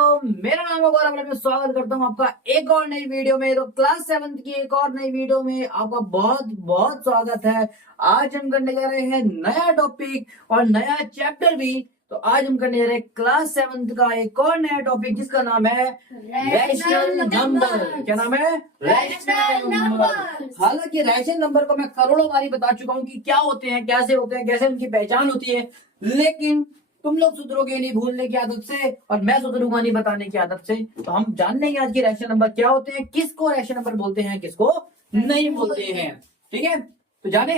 वालेकुम, मेरा नाम है गौरव। मैं स्वागत करता हूँ आपका एक और नई वीडियो में। तो क्लास 7 की एक और नई वीडियो में आपका बहुत बहुत स्वागत है। आज हम करने जा रहे हैं नया टॉपिक और नया चैप्टर भी। तो आज हम करने जा रहे हैं क्लास 7 का एक और नया टॉपिक जिसका नाम है रैशनल नंबर। क्या नाम है? Rational number. हालांकि रैशनल नंबर को मैं करोड़ों बारी बता चुका हूँ कि क्या होते हैं, कैसे होते हैं, कैसे उनकी पहचान होती है, लेकिन तुम लोग सुधरोगे नहीं भूलने की आदत से और मैं सुधरूंगा नहीं बताने की आदत से। तो हम जान लेंगे आज की रैशनल नंबर क्या होते हैं, किसको रैशनल नंबर बोलते हैं, किसको नहीं बोलते हैं। ठीक है, तो जाने।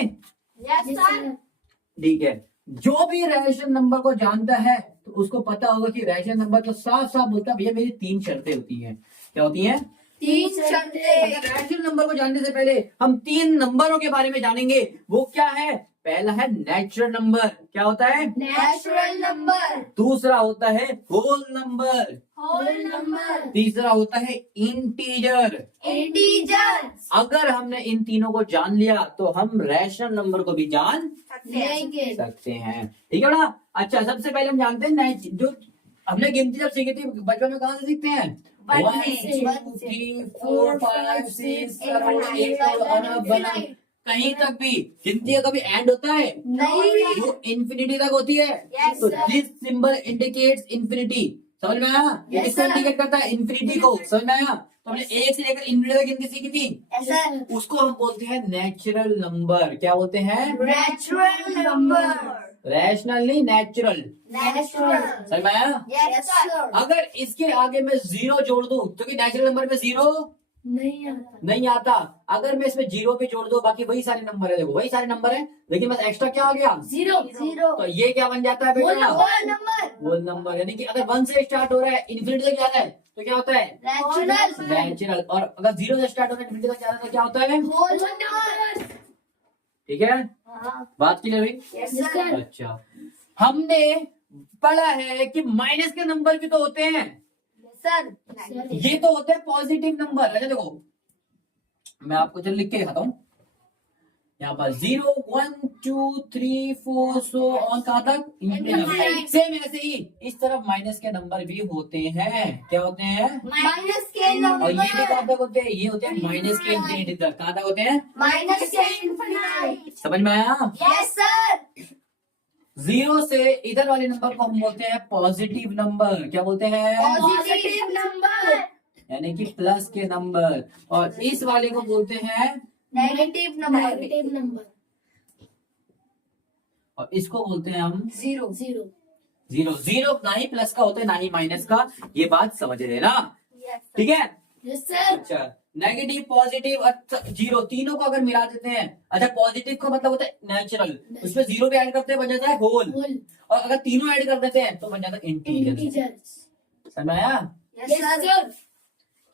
ठीक है, जो भी रैशनल नंबर को जानता है तो उसको पता होगा कि रैशनल नंबर तो साफ साफ बोलता है भैया मेरी 3 शर्तें होती हैं। क्या होती हैं? 3 शर्तें। रैशनल नंबर को जानने से पहले हम 3 नंबरों के बारे में जानेंगे। वो क्या है? पहला है नेचुरल नंबर। क्या होता है? Natural number. दूसरा होता है होल नंबर। Whole number. तीसरा होता है इंटीजर। इंटीजर। अगर हमने इन तीनों को जान लिया तो हम रैशनल नंबर को भी जान लेंगे। सकते हैं। ठीक है ना? अच्छा, सबसे पहले हम जानते हैं जो हमने गिनती जब सीखी थी बचपन में, कहाँ से सीखते हैं? 1 2 3 4 5 6 7 8 9 कहीं तक भी गिनती का कभी एंड होता है? नहीं। वो इंफिनिटी तक होती है। Yes, तो sir. This symbol indicates infinity. समझ में आया? Yes, किसको sir. इंडिकेट करता है? इंफिनिटी को। समझ में आया? तो हमने एक से लेकर इंफिनिटी तक गिनती सीखी थी, ऐसा उसको हम बोलते हैं नेचुरल नंबर। क्या बोलते हैं? Natural number. रैशनल नहीं, नेचुरल। नेचुरल। समझ में आया? Yes sir. अगर इसके आगे मैं 0 जोड़ दूं, क्योंकि नेचुरल नंबर में 0 नहीं आता। नहीं आता। अगर मैं इसमें 0 भी जोड़ दूं, बाकी वही सारे नंबर है, देखो वही सारे नंबर है, लेकिन बस एक्स्ट्रा क्या हो गया? 0 तो ये क्या बन जाता है बेटा? Whole number. Whole number. यानी कि अगर 1 से स्टार्ट हो रहा है इन्फिनिटी तक जा रहा है तो क्या होता है? नेचुरल। नेचुरल। और अगर 0 से स्टार्ट हो रहा है इन्फिनिटी तक जा रहा है तो क्या होता है? Whole number. ठीक है, बात क्लियर हुई? Yes sir. अच्छा, हमने पढ़ा है कि माइनस के नंबर भी तो होते हैं। सर ये तो होते हैं पॉजिटिव नंबर। अच्छा देखो, मैं आपको चल लिख के दिखाता हूँ। यहाँ पर 0 1 2 3 4 सो ऑन कहाँ तक? Infinity. सेम ऐसे ही इस तरफ माइनस के नंबर भी होते हैं। क्या होते हैं? माइनस के और ये भी कहाँ नंबर। तक होते हैं? ये होते हैं माइनस के इंफिनिटी तक। कहाँ तक होते हैं? माइनस के इन्फिनिटी। समझ में आया? Yes sir. 0 से इधर वाले नंबर को हम बोलते हैं पॉजिटिव नंबर। क्या बोलते हैं? Positive number. यानी कि प्लस के नंबर। और इस वाले को बोलते हैं, नेगेटिव नंबर। और इसको बोलते हैं हम 0 जीरो। जीरो ना ही प्लस का होता है ना ही माइनस का, ये बात समझ लेना। ठीक है? Yes sir. अच्छा, नेगेटिव, पॉजिटिव, जीरो, तीनों को अगर मिला देते हैं। अच्छा, पॉजिटिव का मतलब होता है नेचुरल, उसमें 0 भी ऐड करते हैं बन जाता है होल, और अगर तीनों ऐड कर देते हैं तो बन जाता है इंटीजर। समझ में आया? Yes sir.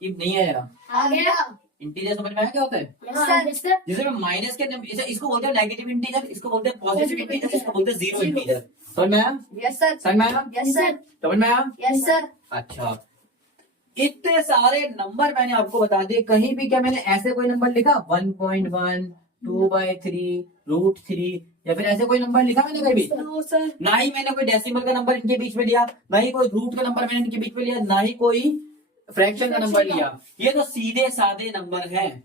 कि नहीं आया? आ गया। इंटीजर समझ में आया क्या होता है? Yes sir. जैसे मैं माइनस के इसको बोलते हैं नेगेटिव इंटीजर, इसको बोलते हैं पॉजिटिव इंटीजर, इसको बोलते हैं जीरो इंटीजर। समझ में आया? Yes sir. समझ में आया? Yes sir. समझ में आया? Yes sir. अच्छा, इतने सारे नंबर मैंने आपको बता दिए। कहीं भी क्या मैंने ऐसे कोई नंबर लिखा? 1.1 2/3 √3 या फिर ऐसे कोई नंबर लिखा मैंने कहीं भी? No sir. ना ही मैंने कोई डेसिमल का नंबर इनके बीच में लिया, ना ही कोई रूट का नंबर मैंने इनके बीच में लिया, ना ही कोई फ्रैक्शन का नंबर लिया। ये तो सीधे साधे नंबर हैं।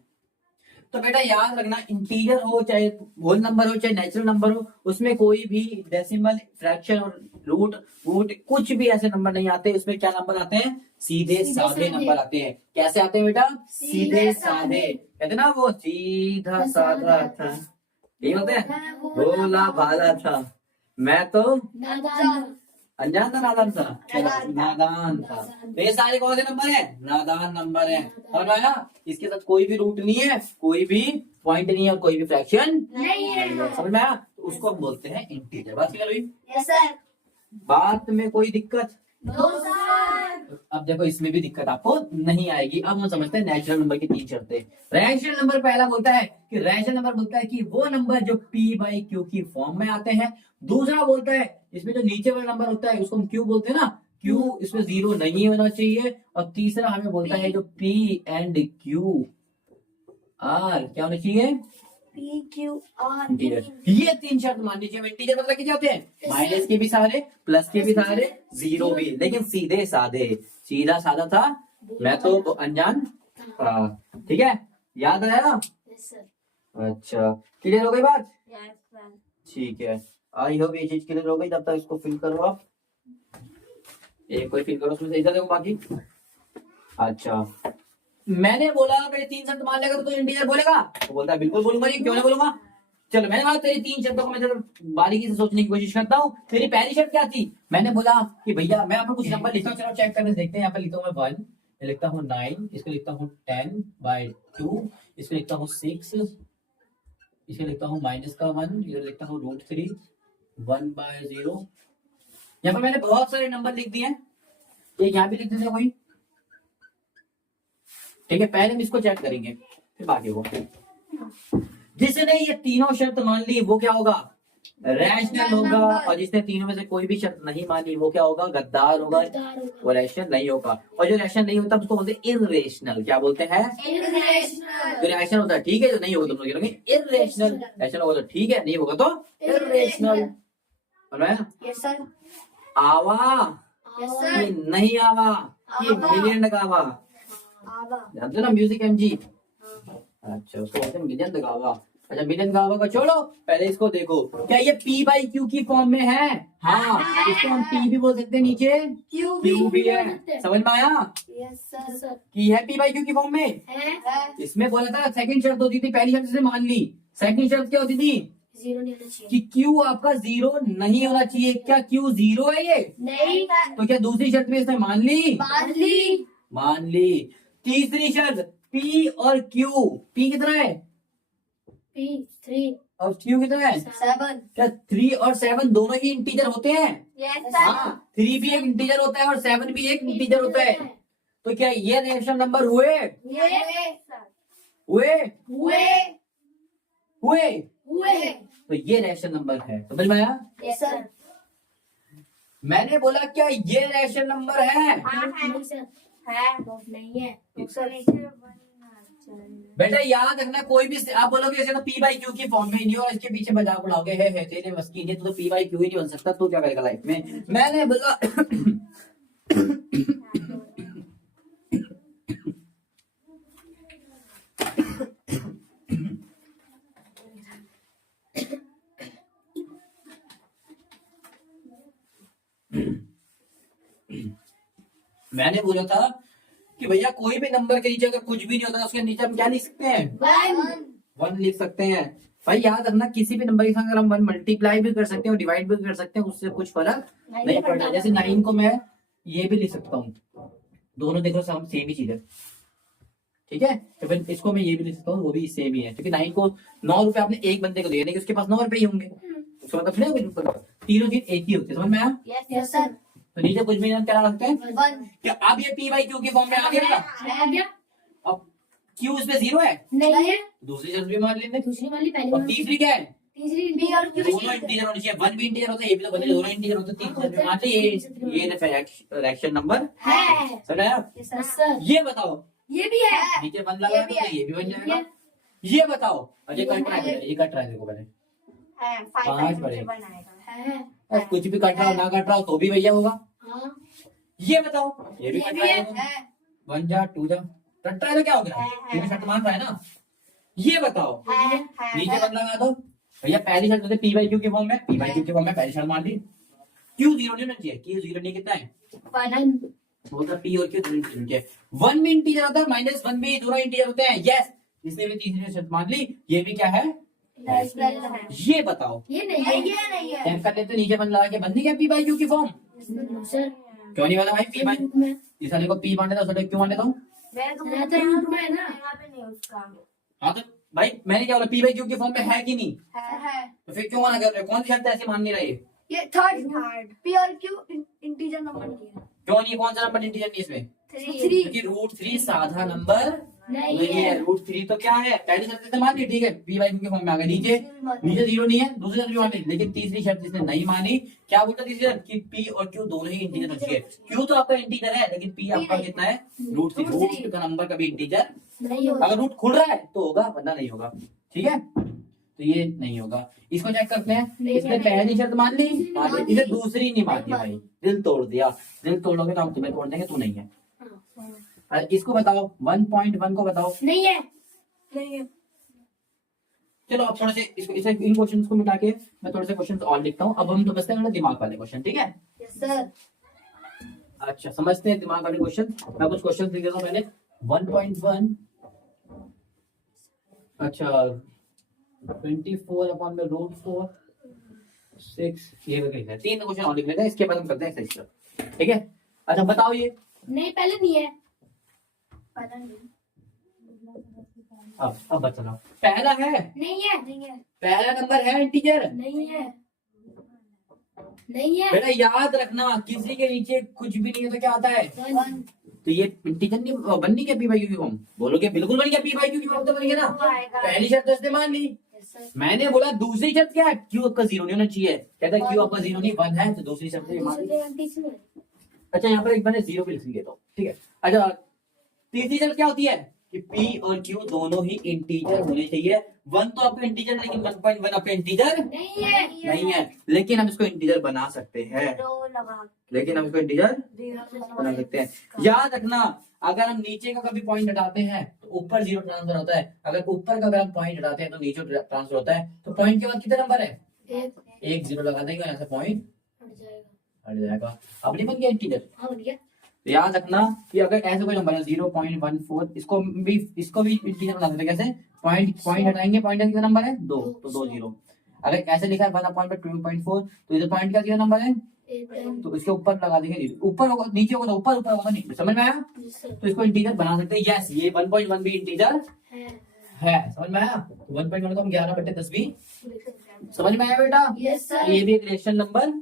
तो बेटा याद रखना, इंटीजर हो चाहे होल नंबर हो चाहे नेचुरल नंबर हो, उसमें कोई भी डेसिमल, फ्रैक्शन और रूट वूट कुछ भी ऐसे नंबर नहीं आते। उसमें क्या नंबर आते हैं? सीधे साधे नंबर आते हैं। कैसे आते हैं बेटा? सीधे साधे। कहते ना वो सीधा साधा था, यही होते हैं। भोला भाला था, मैं तो अनजान था, नादान था, नादान था। तो ये सारे कौन से नंबर है? नादान नंबर है। और ना इसके साथ कोई भी रूट नहीं है, कोई भी पॉइंट नहीं है और कोई भी फ्रैक्शन नहीं है। समझ में आया? तो उसको हम बोलते हैं इंटीजर। बात क्लियर हुई? Yes sir. बात में कोई दिक्कत? No sir. अब देखो, इसमें भी दिक्कत आपको नहीं आएगी। अब हम समझते हैं नेचुरल नंबर की 3 शर्तें। रैशनल नंबर पहला बोलता है कि रैशनल नंबर बोलता है कि वो नंबर जो p/q की फॉर्म में आते हैं। दूसरा बोलता है इसमें जो नीचे वाला नंबर होता है उसको हम q बोलते हैं ना, q इसमें 0 नहीं होना चाहिए। और तीसरा हमें बोलता है जो p and q आर क्या होना चाहिए? P Q R integer. ये तीन शर्त मान लीजिए। इंटीजर मतलब कि क्या होते हैं? माइनस के भी सहारे, प्लस के भी सहारे, जीरो भी, लेकिन सीधे साधे। सीधा साधा था, मैं तो अनजान था। ठीक है, याद आया? Yes sir. अच्छा, क्लियर हो गई बात? Yes sir. ठीक है, आई होप ये चीज क्लियर हो गई। तब तक इसको फिल करो आप, एक कोई फिल करो उसमें से, इधर देखो बाकी। अच्छा, मैंने बोला मेरे तीन शर्त मान लेगा तो तू इंटीजर बोलेगा? तो बोलता है बिल्कुल बोलूंगा जी, क्यों नहीं बोलूंगा। चलो, मैंने बोला तेरी तीन शर्तों को मैं जरा बारीकी से सोचने की कोशिश करता हूँ। तेरी पहली शर्त क्या थी? मैंने बोला कि भैया मैं आपको कुछ नंबर लिखता हूँ, चलो चेक करने से देखते हैं। यहाँ पे लिखता हूँ मैं 1, लिखता हूँ 9, इसको लिखता हूँ 10/2, इसको लिखता हूँ 6, इसको लिखता हूँ -1, इधर लिखता हूँ √3, 1/0। यहाँ पर मैंने बहुत सारे नंबर लिख दिए हैं, एक यहाँ भी लिख देते कोई। ठीक है, पहले हम इसको चेक करेंगे फिर बाकी को। जिसने ये तीनों शर्त मान ली वो क्या होगा? रैशनल होगा। और जिसने तीनों में से कोई भी शर्त नहीं मानी वो क्या होगा? गद्दार होगा, वो रैशनल नहीं होगा। और जो रैशनल नहीं होता उसको बोलते हैं इर्रेशनल। क्या बोलते हैं? Irrational. जो रैशनल होता है ठीक है, जो नहीं होगा तुम लोग कहोगे इर्रेशनल। रैशनल होगा तो ठीक है, नहीं होगा तो इर्रेशनल। समझ? Yes sir. आवा, Yes ये sir. नहीं आवा, ये आवा। मिलियन गावा। आवा. जानते हो ना म्यूजिक एमजी? अच्छा, उसको बोलते हैं मिलियन गावा। अच्छा, मिलियन गावा का छोड़ो, पहले इसको देखो। क्या ये P/Q की फॉर्म में है? हाँ, इसको हम P भी बोल सकते हैं, नीचे Q Q भी है। समझ में आया Yes sir. Sir. कि है P/Q की फॉर्म में? है. इसमें बोला था सेकंड शर्त होती थी, पहली शर्त से मान ली। सेकंड शर्त क्या होती थी? जीरो नहीं होना चाहिए. कि Q आपका जीरो नहीं होना चाहिए। क्या Q जीरो है ये? नहीं. तो क्या दूसरी शर्त भी इसने मान ली? बादली. मान ली। तीसरी शर्त P और Q, P कितना है P 3 और Q कितना है? 7. क्या 3 और 7 दोनों ही इंटीजर होते हैं? Yes हाँ, 3 भी एक इंटीजर होता है और 7 भी एक इंटीजर होता है। तो क्या ये रैशनल नंबर हुए? Yes. हुए हुए. हुए हुए. तो ये रैशनल नंबर है। समझ में आया? Yes sir. मैंने बोला क्या ये रैशनल नंबर है? नहीं सर. है. नहीं है. बेटा याद रखना, कोई भी आप बोलोगे ऐसे तो P/Q की फॉर्म में ही नहीं, और इसके पीछे मजाक उड़ाओगे है तेरे बस की नहीं, तो P/Q ही नहीं बन सकता। तो क्या करेगा लाइफ में? मैंने बोला मैंने बोला था कि भैया कोई भी नंबर के नीचे अगर कुछ भी नहीं होता उसके नीचे हम क्या लिख सकते हैं? 1 लिख सकते हैं। भाई याद रखना, किसी भी नंबर के साथ अगर हम 1 मल्टीप्लाई भी कर सकते हैं और डिवाइड भी कर सकते हैं, उससे कुछ फर्क नहीं पड़ता। जैसे 9 को मैं ये भी लिख सकता हूँ, दोनों देखो सब सेम ही चीज है। ठीक है, तो फिर इसको मैं ये भी लिख सकता हूँ, वो भी सेम ही है। क्योंकि 9 को 9 रुपए आपने एक बंदे को दिए, लेकिन उसके पास 9 रुपए ही होंगे, उसका मतलब नहीं है तीनों चीज एक ही होती है। समझ में आया? Yes sir. तो नीचे कुछ भी हम क्या रखते हैं? 1. क्या अब ये P/Q की फॉर्म में आ गया? आ गया. अब Q इसमें 0 है, नहीं है. दूसरी शर्त भी मान लेंगे। दूसरी वाली पहली और वाली. तीसरी क्या है? तीसरी B और Q. दोनों इंटीजर होने चाहिए। 1 भी इंटीजर होता है, ये भी तो बोले दोनों इंटीजर होते हैं। तीसरी शर्त भी मान ली, ये रैशनल नंबर है. समझ आया? Yes sir. ये बताओ, ये भी है. नीचे 1 लगा तो ये भी बन जाएगा। ये बताओ, और ये कट रहा है, ये कट रहा है, देखो पहले है, 5 बड़े। है. और कुछ भी कट रहा हो ना कट रहा हो तो भी भैया होगा। हाँ. ये बताओ, ये भी ये कट भी रहा है. है, 1 जा 2 जा कट रहा है तो क्या हो गया? क्योंकि शर्त मान रहा है ना। ये बताओ, नीचे 1 लगा दो भैया। पहली शर्त होती है P/Q की फॉर्म में, P/Q की फॉर्म में पहली शर्त मान ली। Q 0 नहीं होना चाहिए। Q 0 नहीं, कितना है? 1. बोलता P और Q दोनों इंटीजर होते हैं। 1 में इंटीजर होता है, -1 भी दोनों इंटीजर होते हैं। यस, इसने भी तीसरी शर्त मान ली। ये भी क्या है? ये बताओ, ये नहीं है. ये नहीं है। चेक कर लेते, नीचे 1 लगा के बन नहीं गया P/Q की फॉर्म? सर. क्यों नहीं बना भाई? P/Q में इस वाले को P मान लेता हूं, क्यों मान लेता हूँ? मेरे तो रहता है रूट में है ना. यहाँ पे नहीं उसका हाँ तो भाई मैंने क्या बोला, P/Q की फॉर्म में है कि नहीं? है। तो फिर क्यों मना कर रहे हो? कौन सी शर्त ऐसे मान नहीं रही है? ये थर्ड P और Q इंटीजर नंबर नहीं है। क्यों नहीं? कौन सा नंबर इंटीजर नहीं इसमें? 3 क्योंकि √3 साधा नंबर नहीं नहीं है। है. √3 तो क्या है? पहली शर्त से मान ली, ठीक है, P/Q की फॉर्म में आ गया। नीचे 0 नहीं है, दूसरी शर्त भी मान ली, लेकिन तीसरी शर्त इसने नहीं मानी। क्या बोलता तीसरी शर्त? कि P और Q दोनों ही इंटीजर होनी चाहिए। Q तो आपका इंटीजर है, लेकिन P आपका कितना है? √3। √3 का नंबर कभी इंटीजर, नहीं होगा. अगर रूट खुल रहा है तो होगा, वरना नहीं होगा। ठीक है, तो ये नहीं होगा। इसको चेक करते हैं। नहीं, इसने नहीं। पहली शर्त मान ली, मान ली। इसे दूसरी नहीं मानी नहीं भाई, मानी। दिल तोड़ दिया। दिल तोड़ोगे तो हम तुम्हें तोड़ देंगे, तू नहीं है। हाँ। और इसको बताओ 1.1 को बताओ। नहीं है। नहीं है। चलो अब थोड़े से इन क्वेश्चंस को मिटा के मैं थोड़े से क्वेश्चंस और लिखता हूँ। अब हम समझते हैं दिमाग वाले क्वेश्चन, ठीक है? Yes sir. अच्छा, समझते हैं दिमाग वाले क्वेश्चन। मैं कुछ क्वेश्चन लिख देता हूँ पहले। 1.1, अच्छा 24/√4 6, ये लिख है। 3 क्वेश्चन और लिख लेते हैं, इसके बाद हम करते हैं एक्सरसाइज, ठीक है? अच्छा बताओ ये। नहीं, पहले नहीं है। पता नहीं। अब बता लो। पहला है, नहीं है। नहीं है। पहला नंबर है इंटीजर। नहीं है। नहीं है। बेटा याद रखना, किसी के नीचे कुछ भी नहीं है तो क्या आता है? 1 तो ये इंटीजर नहीं बन नहीं क्या पी बाई क्यू की फॉर्म? बोलोगे बिल्कुल बन गया, पी बाई क्यू की फॉर्म तो बन गया ना। पहली शर्त तो इसने मान ली। Yes sir. मैंने बोला दूसरी शर्त क्या है? क्यू आपका जीरो नहीं होना चाहिए। कहता है क्यू आपका जीरो नहीं, 1 है, तो दूसरी शर्त ये मान ली। दूसरे आंटी से। अच्छा यहाँ पर एक मैंने जीरो भी लिख दिया, तो ठीक है। अच्छा तीसरी शर्त क्या होती है कि P और Q दोनों ही इंटीजर होने चाहिए। 1 तो आपका इंटीजर, लेकिन 1.1 आपका इंटीजर नहीं है। नहीं है, लेकिन हम इसको इंटीजर बना सकते हैं। जीरो लगा। लेकिन हम इसको इंटीजर जीरो बना सकते हैं। याद रखना, अगर हम नीचे का कभी पॉइंट हटाते हैं तो ऊपर जीरो ट्रांसफर होता है। अगर ऊपर का अगर हम पॉइंट हटाते हैं तो नीचे ट्रांसफर होता है। तो पॉइंट के बाद कितने नंबर है? एक। एक जीरो लगा देंगे, यहाँ से पॉइंट हट जाएगा। हट जाएगा। अब नहीं बन गया इंटीजर। हाँ, बन गया। तो याद रखना कि अगर ऐसे कोई नंबर है 0.14, इसको भी इंटीजर बना सकते हैं। कैसे? पॉइंट हटाएंगे, पॉइंट का कितना नंबर है? 2, तो 2 जीरो। अगर ऐसे लिखा है 1/2.4, तो इधर पॉइंट का कितना नंबर है? एक। तो इसके ऊपर लगा देंगे जीरो। ऊपर होगा नीचे होगा तो ऊपर, ऊपर होगा नहीं। समझ में आया? Yes sir. तो इसको इंटीजर बना सकते हैं। यस, ये 1.1 भी इंटीजर है। है। समझ में आया? 1.1 को हम 11/10 भी लिख सकते हैं। समझ में आया बेटा? यस तो सर। ये भी एक रिएक्शन नंबर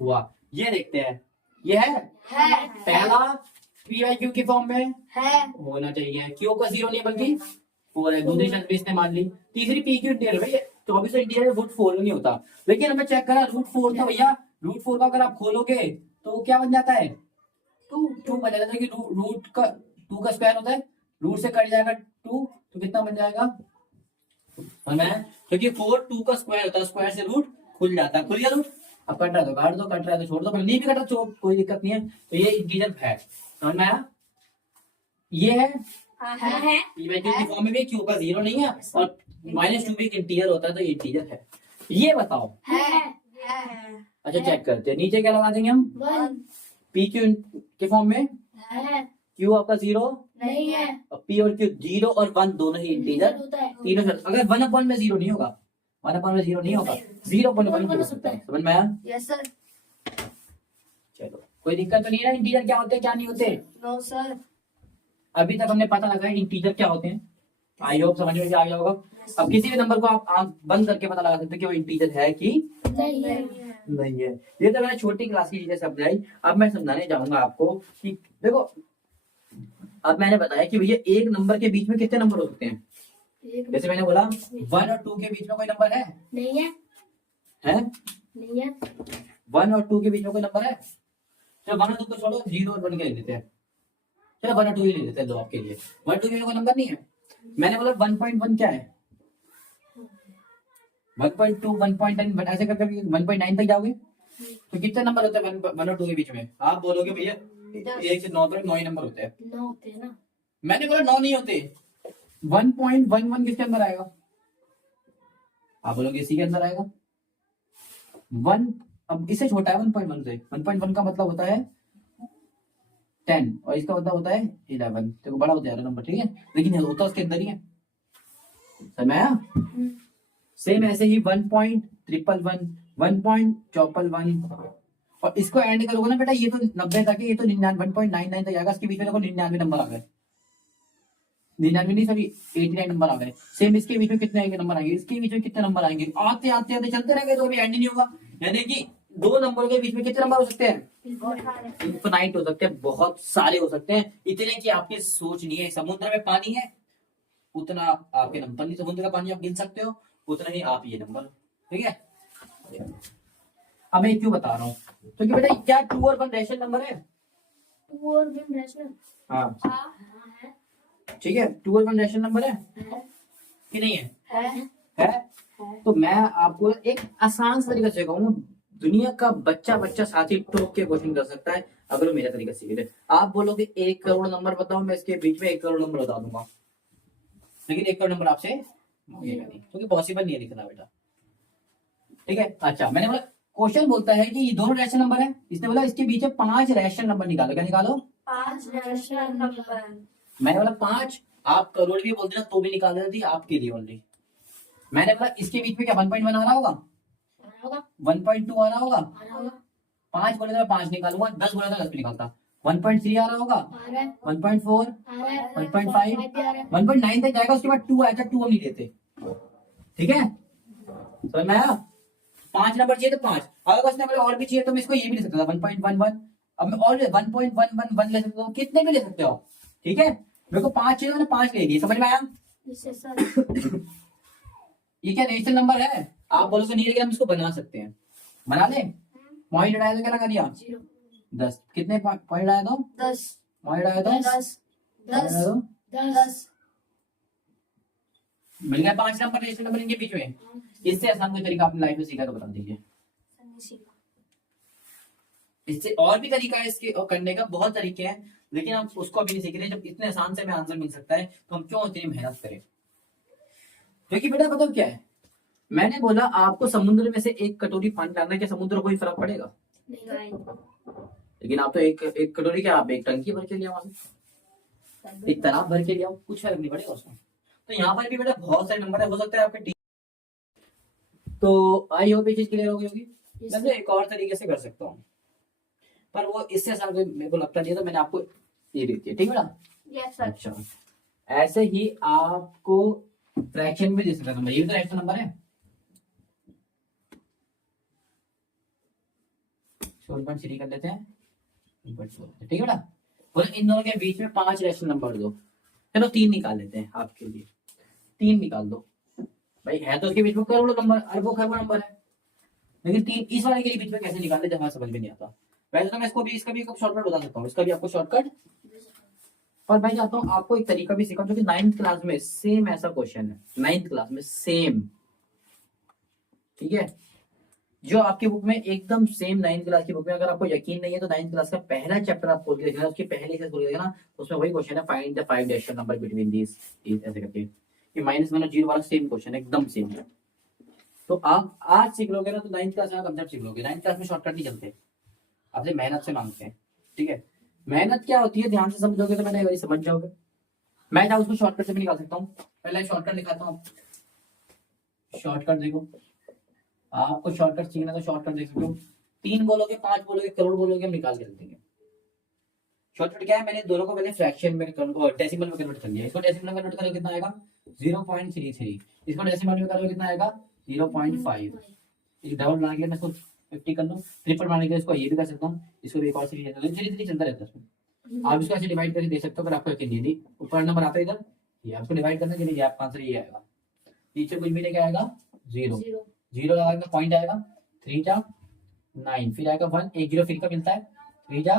हुआ। ये देखते हैं, ये है है। पहला पी बाई क्यू की फॉर्म में है। होना चाहिए। क्यू का जीरो नहीं बल्कि 4 है। दूसरी शर्त भी इसने मान ली। तीसरी पी क्यू इंटीजर, भैया 24 इंटीजर √4 नहीं होता, लेकिन हमें चेक करा √4 था भैया। √4 का अगर आप खोलोगे तो क्या बन जाता है? 2 बन जाता है कि रूट का 2 का स्क्वायर होता है। रूट से कट जाएगा 2, तो कितना बन जाएगा? क्योंकि 4 2 का स्क्वायर होता है, स्क्वायर से रूट खुल जाता है। खुल गया रूट। अब कट रहा है तो काट दो, कट रहा है तो छोड़ दो, नहीं भी कटा तो कोई दिक्कत नहीं है। तो ये इंटीजर है। समझ में आया? ये है है। पी बाई क्यू की फॉर्म में भी क्यू का जीरो नहीं है, और -2 भी एक इंटीजर होता है, तो ये इंटीजर है। ये बताओ। है। अच्छा चेक करते हैं, नीचे क्या लगा देंगे हम? 1 पी क्यू के फॉर्म में है। क्यू आपका जीरो, नहीं है। और पी और क्यू 0 और 1 दोनों ही इंटीजर होता है। तीनों शर्त। अगर 1/1 में जीरो नहीं होगा, 1/1 में जीरो नहीं होगा, 0.1 हो सकता है। समझ में आया? Yes sir. चलो कोई दिक्कत तो नहीं है ना? इंटीजर क्या होते हैं क्या नहीं होते? No sir. अभी तक हमने पता लगा इंटीजर क्या होते हैं। आई होप समझ में आ गया होगा। अब किसी भी नंबर को आप आंख बंद करके पता लगा सकते हैं कि वो इंटीजर है कि नहीं है। नहीं है। ये तो मैंने छोटी क्लास की चीजें समझाई। अब मैं समझाने जाऊंगा आपको कि देखो, अब मैंने बताया कि भैया एक नंबर के बीच में कितने नंबर हो सकते हैं। एक। जैसे मैंने बोला 1 और 2 के बीच में कोई नंबर है? नहीं है। है? नहीं है। 1 और 2 के बीच में कोई नंबर है? चलो 1 और 2 को छोड़ो, 0 और 1 के ले लेते हैं। चलो 1 और 2 ही ले लेते हैं, 2 आपके लिए। 1 2 के बीच में कोई नंबर नहीं है। मैंने बोला 1.1 क्या है? 1.2 1.9 ऐसे करके 1.9 तक जाओगे तो कितने नंबर होते हैं 1 और 2 के बीच में? आप बोलोगे भैया 1 से 9 तक 9 ही नंबर होते हैं। 9 होते हैं ना। मैंने बोला 9 नहीं होते। 1.11 किसके अंदर आएगा? आप बोलोगे इसी के अंदर आएगा। 1 अब इससे छोटा है 1.1 से। 1.1 का मतलब होता है 10 और इसका मतलब होता है 11। देखो बड़ा होता है नंबर, ठीक है, लेकिन ये होता उसके अंदर ही है। समझ में आया? सेम ऐसे ही 1.111 1.411 और इसको ऐड करोगे ना बेटा, ये तो 90 तक है, ये तो 1.99 तक जाएगा। इसके बीच में देखो 99 नंबर आ गए। 99 नहीं सॉरी 89 नंबर आ गए। सेम इसके बीच में कितने आएंगे नंबर आएंगे? इसके बीच में कितने नंबर आएंगे? आते आते आते चलते रहेंगे तो अभी एंड नहीं होगा। यानी कि 2 नंबरों के बीच में कितने नंबर हो सकते हैं? इनफिनाइट हो सकते हैं, बहुत सारे हो सकते हैं। इतने की आपकी सोच नहीं है। समुद्र में पानी है उतना आपके नंबर नहीं, समुद्र का पानी आप गिन सकते हो उतना ही आप ये नंबर, ठीक है। अब मैं क्यों बता रहा हूँ, क्योंकि बेटा क्या 2 और 1 रैशनल नंबर है? 2 और 1 रैशनल। हाँ है। ठीक है, 2 और 1 रैशनल नंबर है है। कि नहीं है? है। है। तो मैं आपको एक आसान सा तरीका सिखाऊंगा, दुनिया का बच्चा साथी टोक के क्वेश्चन कर सकता है अगर वो मेरा तरीका सीख ले। आप बोलोगे 1 करोड़ नंबर बताओ, मैं इसके बीच में 1 करोड़ नंबर बता दूंगा, लेकिन 1 करोड़ नंबर आपसे मांगेगा नहीं, क्योंकि पॉसिबल नहीं है लिखना बेटा। ठीक है, अच्छा मैंने बोला क्वेश्चन बोलता है कि ये दोनों रैशनल नंबर है, इसने बोला इसके बीच में 5 रैशनल नंबर निकालो, क्या निकालो? 5 रैशनल नंबर। मैंने बोला 5, आप करोड़ भी बोलते ना तो भी निकाल देती आपके लिए ओनली। मैंने बोला इसके बीच में क्या 1.1 आ रहा होगा, 1.2 आ रहा होगा, 5 बोले तो मैं 5 निकालूंगा, 10 बोले तो 10 भी निकालता, 1.3 आ रहा होगा, 1.4, 1.5, 1.9 तक जाएगा, उसके बाद 2 आया था, 2 हम नहीं देते। ठीक है, समझ में आया? 5 नंबर चाहिए तो 5, अगर उसने बोला और भी चाहिए तो मैं इसको ये भी ले सकता था 1.11, अब मैं और 1.111 ले सकता हूँ, कितने भी ले सकते हो। ठीक है, मेरे को 5 चाहिए, मैंने 5 ले लिए, समझ में आया? ये क्या रेशनल नंबर है? आप बोलोगे नहीं, लेकिन हम इसको बना सकते हैं, बना ले। पॉइंट लगाया तो क्या लगा दिया? 10। कितने पॉइंट लगाया तो? 10। पॉइंट लगाया तो 10। मिल गया 5 नंबर रेशनल नंबर इनके बीच में। इससे आसान कोई तरीका आपने लाइफ में सीखा तो बता दीजिए। इससे और भी तरीका है इसके और करने का, बहुत तरीके हैं, लेकिन हम उसको अभी नहीं सीख रहे। जब इतने आसान से हमें आंसर मिल सकता है तो हम क्यों इतनी मेहनत करें? क्योंकि बेटा पता क्या है, मैंने बोला आपको समुद्र में से 1 कटोरी पानी डालना है, क्या समुद्र को कोई फर्क पड़ेगा? लेकिन आप तो एक कटोरी क्या, आप 1 टंकी भर के लिया, वहां से 1 तालाब भर के लिया, कुछ फर्क नहीं पड़ेगा उसमें। तो यहाँ पर भी बेटा बहुत सारे नंबर है, हो सकता है आपके तो आई होप ये चीज क्लियर हो गई होगी। मैं एक और तरीके से कर सकता हूँ, पर वो इससे आसान मेरे को लगता नहीं है, तो मैंने आपको ये लिख दिया। ठीक है बेटा? Yes sir. अच्छा, ऐसे ही आपको फ्रैक्शन में दे सकता हूँ, ये भी तो रैशनल नंबर है। 4.3 कर लेते हैं, 1.4। ठीक है बेटा, बोले इन दोनों के बीच में 5 रैशनल नंबर दो, चलो 3 निकाल लेते हैं आपके लिए, 3 निकाल दो भाई, है तो उसके बीच में करोड़ों नंबर, अरबों खरबों नंबर है, लेकिन 3 इस वाले के बीच में कैसे निकालते जब समझ में नहीं आता। वैसे तो मैं इसको भी, इसका भी शॉर्टकट बता सकता हूँ, इसका भी आपको शॉर्टकट। और मैं चाहता हूँ आपको एक तरीका भी सिखाऊं, जो कि 9th क्लास में सेम ऐसा क्वेश्चन है, 9th क्लास में सेम। ठीक है, जो आपकी बुक में एकदम सेम 9th क्लास की बुक में, अगर आपको यकीन नहीं है तो 9th क्लास का पहला चैप्टर आप खोल के देखना, उसकी पहले से खोल के देखना, उसमें वही क्वेश्चन है, find the 5 rational number between these, ऐसे करके। ये -1 0 वाला सेम क्वेश्चन है, एकदम सेम। तो आप आज सीख लोगे ना तो 9th क्लास में कंसेप्ट सीख लोगे। 9th क्लास में शॉर्टकट नहीं चलते, आपसे मेहनत से मांगते हैं। ठीक है, मेहनत क्या होती है ध्यान से समझोगे तो मैंने समझ जाओगे। मैं चाहे उसको शॉर्टकट से भी निकाल सकता हूँ, पहले शॉर्टकट दिखाता हूँ। शॉर्टकट देखो, आपको शॉर्टकट सीखना तो शॉर्टकट देख सकते हो। 3 बोलोगे, 5 बोलोगे, करोड़ बोलोगे, हम निकाल के रख देंगे। शॉर्टकट क्या है, मैंने दोनों को पहले फ्रैक्शन में डेसिमल में कन्वर्ट कर लिया। इसको डेसिमल में कन्वर्ट करोगे कितना आएगा? 0.33। इसको डेसिमल में करोगे कितना आएगा? 0.5। इस डबल बनाने के लिए मैं इसको 50 कर लूं, ट्रिपल बनाने के लिए इसको ये भी कर सकता हूँ, इसको भी एक और सीरीज चलता रहता है इसमें। आप इसको ऐसे डिवाइड करके दे सकते हो, अगर आपको यकीन नहीं दी ऊपर नंबर आता है इधर, ये आपको डिवाइड करना है, गैप आंसर ये आएगा। नीचे कुछ भी लेके आएगा 0 0 लगाएगा, पॉइंट आएगा 3 जा 9, फिर आएगा 1, 1 0 फ्री का मिलता है, 3 जा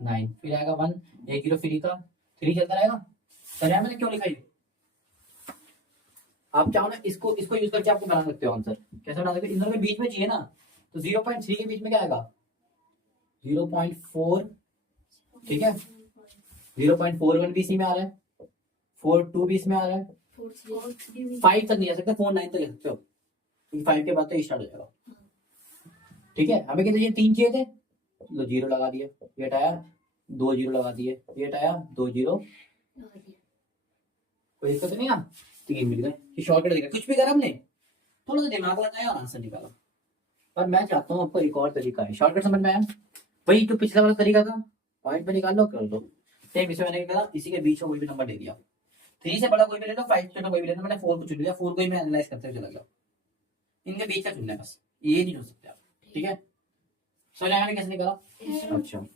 9, फिर आएगा 1, 1 0 फ्री का 3 चलता रहेगा। समझा मैंने क्यों लिखा ये? आप चाहो ना इसको यूज करके आपको बना सकते हो आंसर। कैसे बना सकते हो? इन दोनों के बीच में चाहिए ना, तो 0.3 के बीच में क्या आएगा? 0.4। ठीक है, 0.41 भी इसी में आ रहा है, 4.2 भी इसमें आ रहा है, 5 तक नहीं आ सकता, 4.9 तक ले सकते हो, 5 के बाद तो स्टार्ट हो जाएगा। ठीक है, हमें कहते 3 चाहिए थे, लो 0 लगा दिए, ये हटाया 2 0 लगा दिए, ये हटाया 2 0, कोई दिक्कत नहीं है, 3 मिल गए। शॉर्टकट देखा, कुछ भी करा हमने, थोड़ा सा दिमाग लगाया और आंसर निकाला। पर मैं चाहता हूँ आपको एक और तरीका है, शॉर्टकट समझ में आया? वही जो पिछला वाला तरीका था, पॉइंट पे निकाल लो, कर दो। सेम इसे मैंने कहा, इसी के बीच में कोई भी नंबर दे दिया, 3 से बड़ा कोई भी ले लो, 5 से छोटा कोई भी ले लो, मैंने 4 को चुन लिया, 4 को ही मैं एनालाइज करते हुए चला गया। इनके बीच का चुनना है बस, ये नहीं हो सकते आप। ठीक है, समझ आया मैंने कैसे निकाला? अच्छा,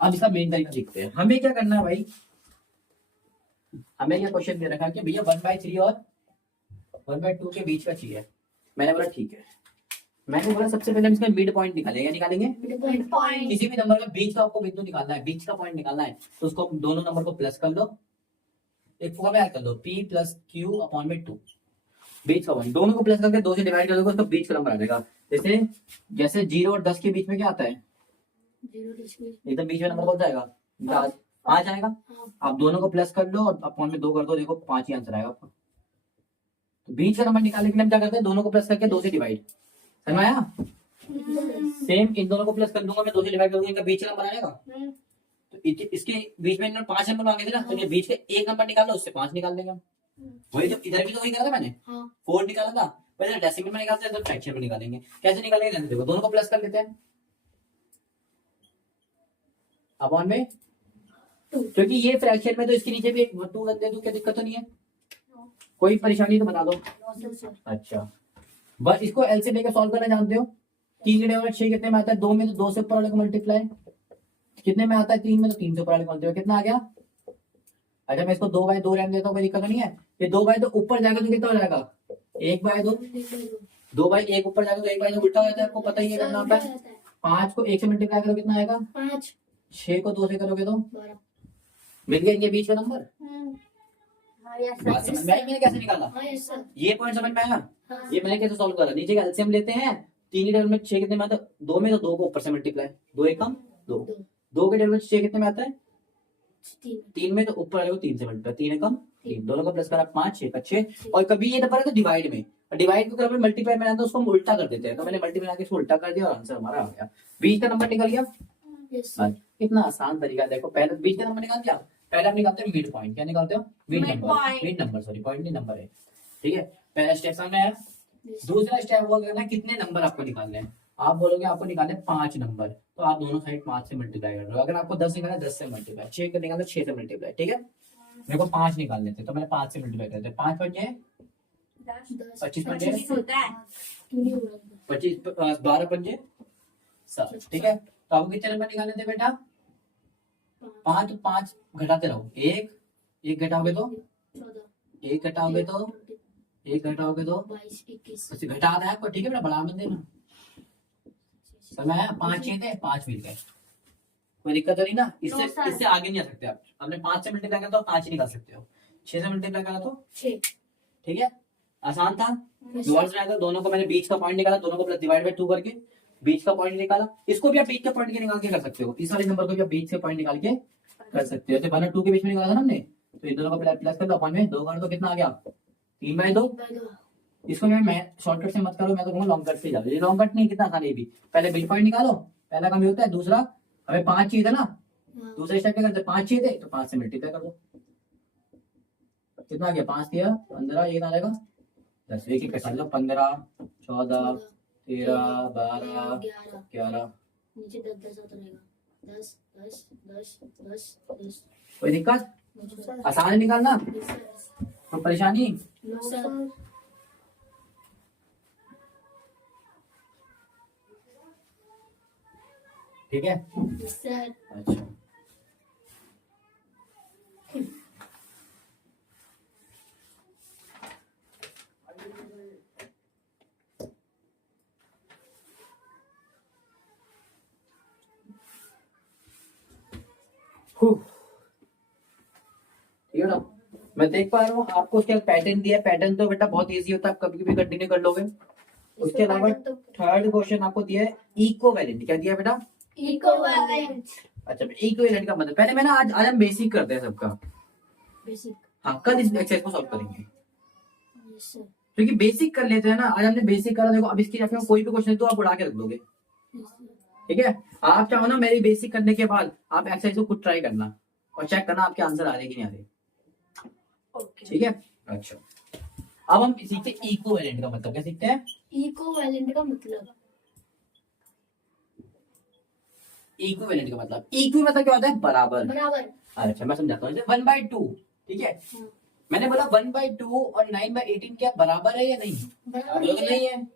अब इसका मेन तरीका सीखते हैं। हमें क्या करना है भाई, हमें ये क्वेश्चन दे रखा है कि भैया 1/3 और 1/2 के बीच का चाहिए। मैंने बोला ठीक है, मैंने बोला सबसे पहले हम इसका मिड पॉइंट निकालेंगे। निकालेंगे किसी भी नंबर का बीच का आपको बिंदु निकालना है, बीच का पॉइंट निकालना है, तो उसको दोनों नंबर को प्लस कर लो, एक फॉर्मूला कर लो, p + q/2। बीच का वन, दोनों को प्लस करके 2 से डिवाइड कर दोगे उसका बीच का नंबर आ जाएगा। जैसे जैसे 0 और 10 के बीच में क्या आता है, 0 डिस्प्ले। एकदम बीच में नंबर कौन जाएगा, 5 आएगा। हाँ आप दोनों को प्लस कर लो और अपॉन में 2 कर दो, देखो 5 ही आंसर आएगा आपका। तो बीच का नंबर निकालने के लिए हम क्या करते हैं, दोनों को प्लस करके 2 से डिवाइड। समझ में आया? सेम इन दोनों को प्लस कर दूंगा मैं, 2 से डिवाइड कर दूंगा, इनका बीच का नंबर आएगा। तो इसके बीच में 5 नंबर मांगे थे ना, तो ये बीच के एक नंबर निकाल लो, उससे 5 निकाल देंगे हम। वही तो इधर भी तो वही करा था मैंने, हाँ 4 निकाला था। पहले डेसिमल में निकालते हैं तो फ्रैक्शन में निकालेंगे, कैसे निकालेंगे देखो, दोनों को प्लस कर लेते हैं अपॉन में, क्योंकि ये फ्रैक्शन में तो इसके नीचे भी एक 2 रख दे दूं, क्या दिक्कत तो नहीं है, कोई परेशानी तो बता दो। अच्छा बस इसको एल से लेकर सॉल्व करना जानते हो। 3 के डेवलप 6 कितने में आता है, 2 में तो 2 से ऊपर वाले को मल्टीप्लाई कितने में आता है, 3 में तो 3 से ऊपर वाले को मल्टीप्लाई, कितना आ गया। अच्छा मैं इसको 2/2 रहने देता हूँ, कोई दिक्कत नहीं है। ये 2/2 ऊपर जाएगा तो कितना हो जाएगा, 1/2, 2/1 ऊपर जाएगा तो 1/2 उल्टा हो जाता है, आपको पता ही है करना होता है। 5 को 1 से मल्टीप्लाई करो कितना आएगा, 5 6 को 2 से करोगे तो 12। मिल गया इनके बीच का नंबर। हाँ यस बात समझ में आई मैंने कैसे निकाला, हाँ यस सर। ये पॉइंट समझ में आया। हाँ ये मैंने कैसे सॉल्व करा, नीचे का एलसीएम लेते हैं, 3 के डेवलप में 6 कितने में आता है, 2 में तो 2 को ऊपर से मल्टीप्लाई, 2 1 कम 2, 2 के डेवलप 6 कितने में आता है, 3 में तो ऊपर वाले को 3 से मल्टीप्लाई, 3 कम 3, दोनों का प्लस करा 5 6 6। और कभी ये नंबर है तो डिवाइड में, और डिवाइड को कभी मल्टीप्लाई में आता है उसको हम उल्टा कर देते हैं, तो मैंने मल्टीप्लाई आके इसको उल्टा कर दिया और आंसर हमारा आ गया, बीच का नंबर निकल गया। यस बस कितना आसान तरीका है, देखो पहले बीच का नंबर निकाल दिया, पहले आप निकालते हैं मिड पॉइंट, क्या निकालते हो, mid number, mid number sorry point नहीं नंबर है, ठीक है। पहला स्टेप सामने आया। दूसरा स्टेप हुआ करना कितने नंबर आपको निकालने हैं, आप बोलोगे आपको निकालने 5 नंबर, तो आप दोनों साइड 5 से मल्टीप्लाई कर लो, अगर आपको 10 निकालना 10 से मल्टीप्लाई, 6 का निकालना 6 से मल्टीप्लाई, ठीक है। मेरे को 5 निकालने थे तो मैंने 5 से मल्टीप्लाई कर दिया, 5 पंजे 25 पंजे 25 12 पंजे 7, ठीक है। तो आपको कितने नंबर निकालने थे बेटा, 5 5 घटाते रहो, 1 घटाओगे तो 1 घटाओगे तो 1 घटाओगे तो 22 21 ऐसे घटा रहा है आपको, ठीक है बेटा, बढ़ा मत देना। समय आया, 5 चाहिए थे 5 मिल गए, कोई दिक्कत तो नहीं ना, इससे इससे आगे नहीं जा सकते आप। आपने 5 से मल्टीप्लाई करा तो 5 ही निकाल सकते हो, 6 से मल्टीप्लाई करा तो 6। ठीक है, आसान था। रिवर्स में आकर दोनों को मैंने बीच का पॉइंट निकाला, दोनों को प्लस डिवाइड बाय 2 करके बीच का पॉइंट निकाला। इसको भी आप बीच का पॉइंट के निकाल के कर सकते हो, इस वाले नंबर को भी आप बीच से पॉइंट निकाल के कर सकते हो। जैसे 1 और 2 के बीच में निकाला था ना हमने, तो इन दोनों को प्लस कर दो, अपॉइंट में 2 कर दो, कितना आ गया 3/2। इसको मैं शॉर्टकट से मत करो, मैं तो कहूँगा लॉन्ग कट से जाओ, ये लॉन्ग कट नहीं, कितना आसान है ये भी। पहले बीच पॉइंट निकालो, पहला काम ये होता है। दूसरा हमें 5 चाहिए था ना, दूसरे स्टेप क्या करते 5 चाहिए थे तो 5 से मल्टीप्लाई कर दो, कितना आ गया 5 दिया 15, ये कितना आ जाएगा 10, एक एक कर लो, 15 14 13 12 11। नीचे 10 10 आता रहेगा, 10 10 10 10 10। कोई दिक्कत, आसान है निकालना, तो परेशानी। No sir. ठीक है, सर अच्छा ठीक है ना, मैं देख पा रहा हूँ आपको उसके पैटर्न दिया, पैटर्न तो बेटा बहुत इजी होता है, आप कभी भी कंटिन्यू कर लोगे। उसके अलावा थर्ड क्वेश्चन आपको दिया है इक्विवेलेंट, क्या दिया बेटा, इक्विवेलेंट। अच्छा इक्विवेलेंट का मतलब पहले मैंने आज आज हम बेसिक करते हैं सबका, बेसिक। हाँ कल इस एक्सरसाइज को सॉल्व करेंगे, यस सर। क्योंकि बेसिक कर लेते हैं ना, आज हमने बेसिक करा। देखो अब इसकी जगह कोई भी क्वेश्चन है तो आप उड़ा के रख दोगे, ठीक है। आप चाहो ना मेरी बेसिक करने के बाद आप एक्सरसाइज को खुद ट्राई करना और चेक करना आपके आंसर आ रहे कि नहीं आ रहे, ठीक है। अच्छा अब हम सीखते हैं इक्विवेलेंट का मतलब, क्या सीखते हैं, इक्विवेलेंट का मतलब, इक्विवेलेंट का मतलब, इक्वी मतलब क्या होता है, बराबर। बराबर। अच्छा मैं समझाता हूँ, 1/2, ठीक है। मैंने बोला 1/2 और 9/18 क्या बराबर है या नहीं, बराबर नहीं है, नहीं है।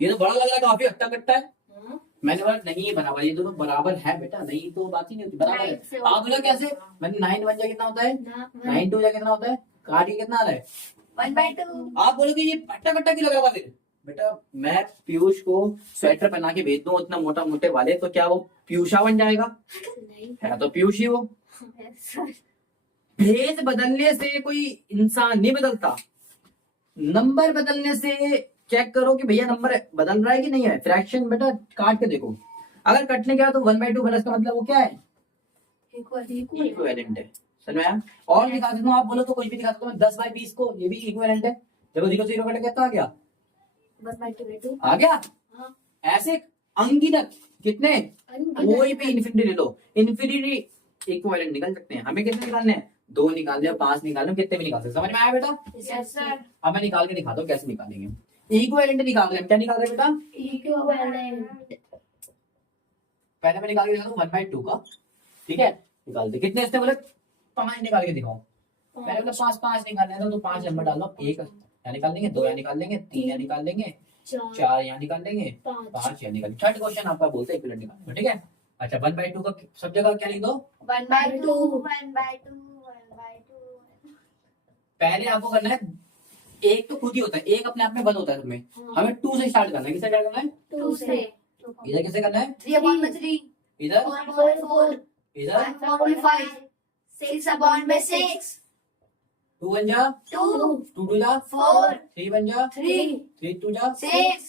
ये तो बड़ा लग रहा है, काफी हट्टा कट्टा है। हाँ। मैंने बोला नहीं है बराबर, ये दोनों बराबर है बेटा, नहीं तो बात ही नहीं होती, बराबर है। आप बोला कैसे, मैंने 9 1 जा कितना होता है, 9 2 जा कितना होता है, काट के कितना आ रहा है 1/2। आप बोलोगे ये हट्टा कट्टा क्यों लग रहा था फिर, बेटा मैं पीयूष को स्वेटर पहना के भेज दूं इतना मोटा मोटे वाले, तो क्या वो पीयूषा बन जाएगा, नहीं है तो पीयूष ही वो। सर। भेज बदलने से कोई इंसान नहीं बदलता, नंबर बदलने से चेक करो कि भैया नंबर बदल रहा है कि नहीं है। फ्रैक्शन बेटा काट के देखो, अगर कटने के बाद तो 1/2 प्लस का मतलब वो क्या है, इक्विवेलेंट है। समझ में आया? और दिखा सकता हूँ, आप बोलो तो कुछ भी दिखा सकता हूँ। 10/20 को ये भी इक्विवेलेंट है। देखो 0 0 कट गया तो आ गया, 1/2 आ गया। हाँ। ऐसे अनगिनत कितने, कोई भी इन्फिनिटी ले लो, इन्फिनिटी इक्विवेलेंट निकल सकते हैं। हमें कितने निकालने हैं, 2 निकालने, 5 निकालने, कितने भी निकाल सकते हैं। समझ में आया बेटा? Yes sir. अब मैं निकाल के दिखाता हूँ कैसे निकालेंगे। इक्विवेलेंट निकाल रहे हैं, क्या निकाल रहे हैं बेटा? इक्विवेलेंट पहले मैं निकाल के दिखाता हूँ 1/2 का, ठीक है। निकाल दे, कितने इससे बोले 5 निकाल के दिखाओ। पहले बोले 5 निकालने हैं तो 5 नंबर डालो, 1 यहाँ निकाल लेंगे, 2 यहाँ निकाल लेंगे, 3 यहाँ निकाल लेंगे, 4 यहाँ निकाल लेंगे, 5 यहाँ निकाल। थर्ड क्वेश्चन आपका बोलते हैं इक्विवेलेंट निकालने, ठीक है। अच्छा 1/2 का सब जगह क्या लिख दो, 1/2 पहले आपको करना है, एक तो खुद ही होता है, एक अपने आप में बंद होता है तुम्हें, हमें 2 से स्टार्ट करना है। किससे स्टार्ट करना है, 2 से इधर किससे करना है, 3/3 इधर 4/4 इधर 4/5 6/6 2 बन जा, 2 2 2 जा 4 3 बन जा, 3 3 2 जा 6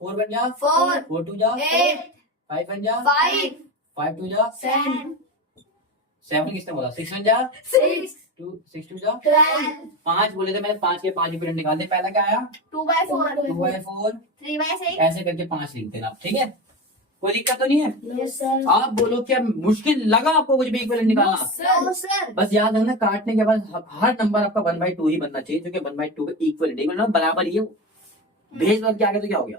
4 बन जा, 4 4 2 जा 8 5 बन जा, 5 5 2 जा 7 7 किसने बोला, 6 बन जा 6 6 2 जा 12 5 बोले थे मैंने, 5 के 5 इक्विवेलेंट निकाल दे। पहला क्या आया, 2/4 2/4, 3/6 ऐसे करके 5 लिख देना, ठीक है। कोई दिक्कत तो नहीं है। Yes sir. आप बोलो क्या मुश्किल लगा आपको कुछ भी इक्विवेलेंट निकालना, नो सर बस याद रखना काटने के बाद हर नंबर आपका 1/2 ही बनना चाहिए, क्योंकि 1/2 का इक्विवेलेंट बराबर ही है। भेज वर्ग के आगे तो क्या हो गया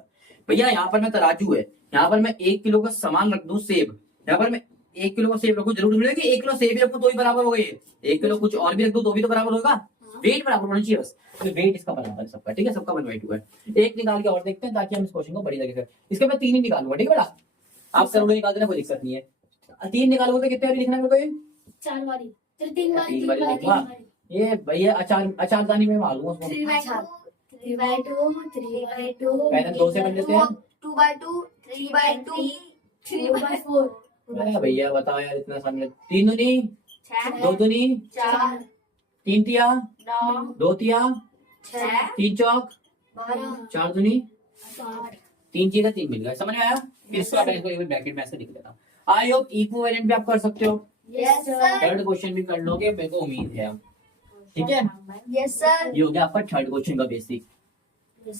भैया, यहाँ पर मैं तराजू है, यहाँ पर मैं 1 किलो का सामान रख दूं सेब, यहाँ पर मैं 1 किलो का सेब रखूं, जरूर मिलेगा कि 1 किलो सेब ही रखूं तो ही बराबर हो गए, 1 किलो कुछ और भी रख दूं तो भी तो बराबर होगा। वेट बराबर होना चाहिए बस, तो वेट इसका बराबर है सबका, ठीक है। सबका 1/2 है। एक निकाल के और देखते हैं ताकि हम इस क्वेश्चन को बड़ी तरीके से, इसके मैं 3 ही निकालूंगा, ठीक है बेटा। आप करोड़ों निकाल देना, कोई दिक्कत नहीं है। 3 निकालोगे तो कितने बार लिखना है मेरे को, ये 4 बारी, फिर 3 बारी, 3 बार लिखूंगा। ये भैया अचारदानी में मारूंगा उसको। 3/2 3/2 पहले 2 से कर लेते हैं। 2/2 3/2 3/4 अरे भैया बताओ यार, इतना समय, 3 दूनी 6 2 दूनी 4 3 तिया 9 2 तिया 6 3 चौक 12 4 दूनी 8 3 चीज 3 मिल गया, समझ में आया। फिर इसको आप इसको एक ब्रैकेट में ऐसे लिख देता। आई होप इक्विवेलेंट भी आप कर सकते हो। यस सर थर्ड क्वेश्चन भी कर लोगे, मेरे को उम्मीद है, ठीक है। यस सर ये हो गया आपका थर्ड क्वेश्चन का बेसिक,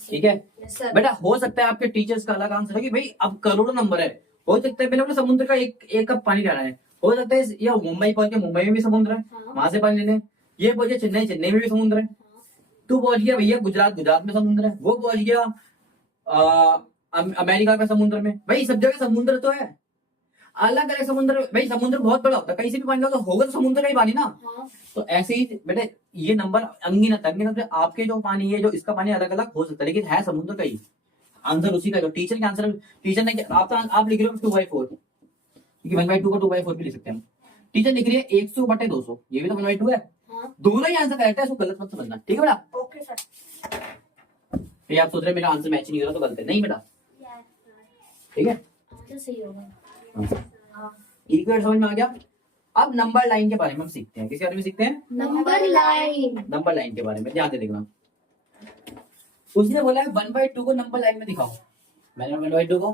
ठीक है। यस सर बेटा हो सकता है आपके टीचर्स का अलग आंसर है कि भाई अब करोड़ों नंबर है, हो सकता है पहले समुद्र का एक कप पानी रहना है, हो सकता है या मुंबई पहुंच के मुंबई में भी समुद्र है, वहां से पानी लेने, ये पहुंच गया चेन्नई में भी समुद्र है, तू पहुंच गया भैया गुजरात में समुद्र है, वो पहुंच गया अमेरिका का समुद्र में, भाई सब जगह समुद्र तो है, अलग अलग समुद्र। भाई समुद्र बहुत बड़ा होता है, कहीं से भी पानी लो तो होगा तो समुद्र का ही पानी ना। तो ऐसे ही बेटे ये नंबर अनगिनत आपके जो पानी है, जो इसका पानी अलग अलग हो सकता है, लेकिन है समुद्र का ही। आंसर उसी का, जो टीचर के आंसर, टीचर ने आप लिख रहे हो 2/4, क्योंकि 1/2 को 2/4 भी लिख सकते हैं। टीचर लिख रही है 100/200, ये भी तो 1/2 है। दोनों ही आंसर करेक्ट है, इसको गलत मत समझना, ठीक है बेटा। ओके सर फिर आप सोच रहे मेरा आंसर मैच नहीं हो रहा तो गलत है, नहीं बेटा, ठीक है। आंसर सही होगा। इक्वेट समझ में आ गया। अब नंबर लाइन के बारे में हम सीखते हैं, किसके बारे में सीखते हैं, नंबर लाइन। नंबर लाइन के बारे में ध्यान से देखना। उसने बोला है 1/2 को नंबर लाइन में दिखाओ, मैंने 1/2 को,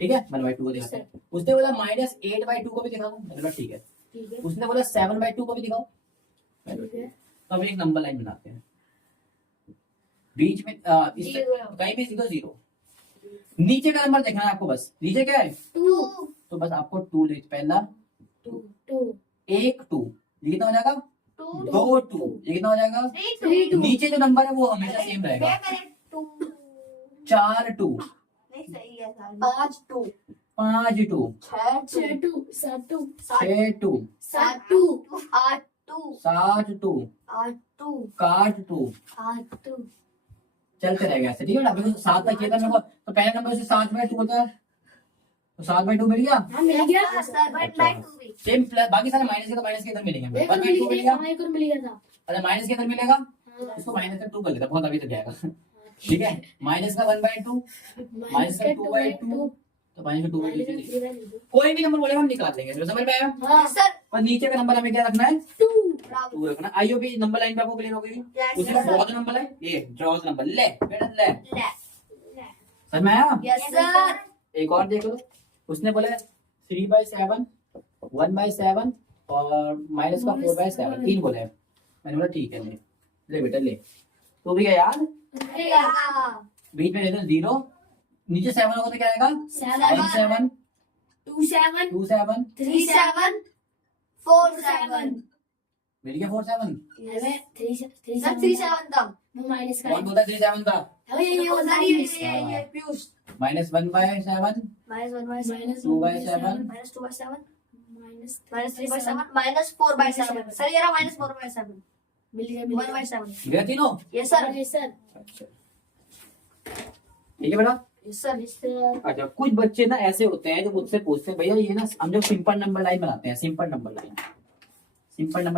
ठीक है 1/2 को दिखाते हैं। उसने बोला -8/2 को भी दिखाओ, मैंने बोला ठीक है। ठीक है उसने बोला 7/2 को भी दिखाओ, ठीक है। तो हम एक नंबर लाइन बनाते हैं, बीच में कहीं भी लिखो 0, नीचे का नंबर देखना है आपको, बस नीचे क्या है 2 तो बस आपको 2 लिख, पहला 2 1 2, ये कितना हो जाएगा 2 2 2, ये कितना हो जाएगा 3 2 नीचे जो नंबर है वो हमेशा सेम रहेगा, 2 4 2 नहीं सही है सर 5 2 5 2 6 2 7 2 6 2 7 2 8 2 7 2 8 2 8 2, 8 2 चलते रहेगा ऐसे, ठीक है ना। अभी 7 तक किया था मेरे को, तो पहले नंबर से 7/2 होता है, तो 7/2 मिल गया। हाँ मिल गया। सर 1/2 भी सेम बाकी सारे माइनस के, तो माइनस के इधर मिलेंगे, एक और 1/2 मिल गया। एक और मिल गया था। अरे माइनस के इधर मिलेगा, हाँ। इसको माइनस का 2 कर लेता, बहुत अभी तक जाएगा, ठीक है। माइनस का 1/2, माइनस का 2/2, तो माइनस का 2/2, कोई भी नंबर बोलेगा हम निकाल देंगे, समझ में आया। हाँ सर और नीचे का नंबर हमें क्या रखना है, 2 टू रखना। आईओ भी नंबर लाइन पे आपको क्लियर हो गई। Yes, उसमें sir. Draw the number line, ये ड्रॉ द नंबर, ले बेटा ले। ले। समझ में आया? Yes, sir. एक और देख लो, उसने बोला 3/7, 1/7 और माइनस का 4/7, 3 बोला है। मैंने बोला ठीक है, ले ले बेटा ले। तो भी क्या यार, Yeah. बीच में दे दो 0, नीचे 7 होगा तो क्या आएगा? 7, 7, 2 7 2 7, 3 7 4 7. मिल गया 4 7। अबे 3 सर 3 7 था। वो माइनस का कौन बोलता है 3 7 था? अबे ये वो होता सर ये पीयूष माइनस 1/7, -1/7 2/7, -2/7 माइनस -3/7 -4/7. सर ये रहा -4/7 मिल गया 1/7. गया तीनों। Yes sir. यस सर अच्छा ठीक है बेटा। Yes sir. यस सर अच्छा, कुछ बच्चे ना ऐसे होते हैं जो मुझसे पूछते हैं भैया ये ना हम जो सिंपल नंबर लाइन बनाते हैं, सिंपल नंबर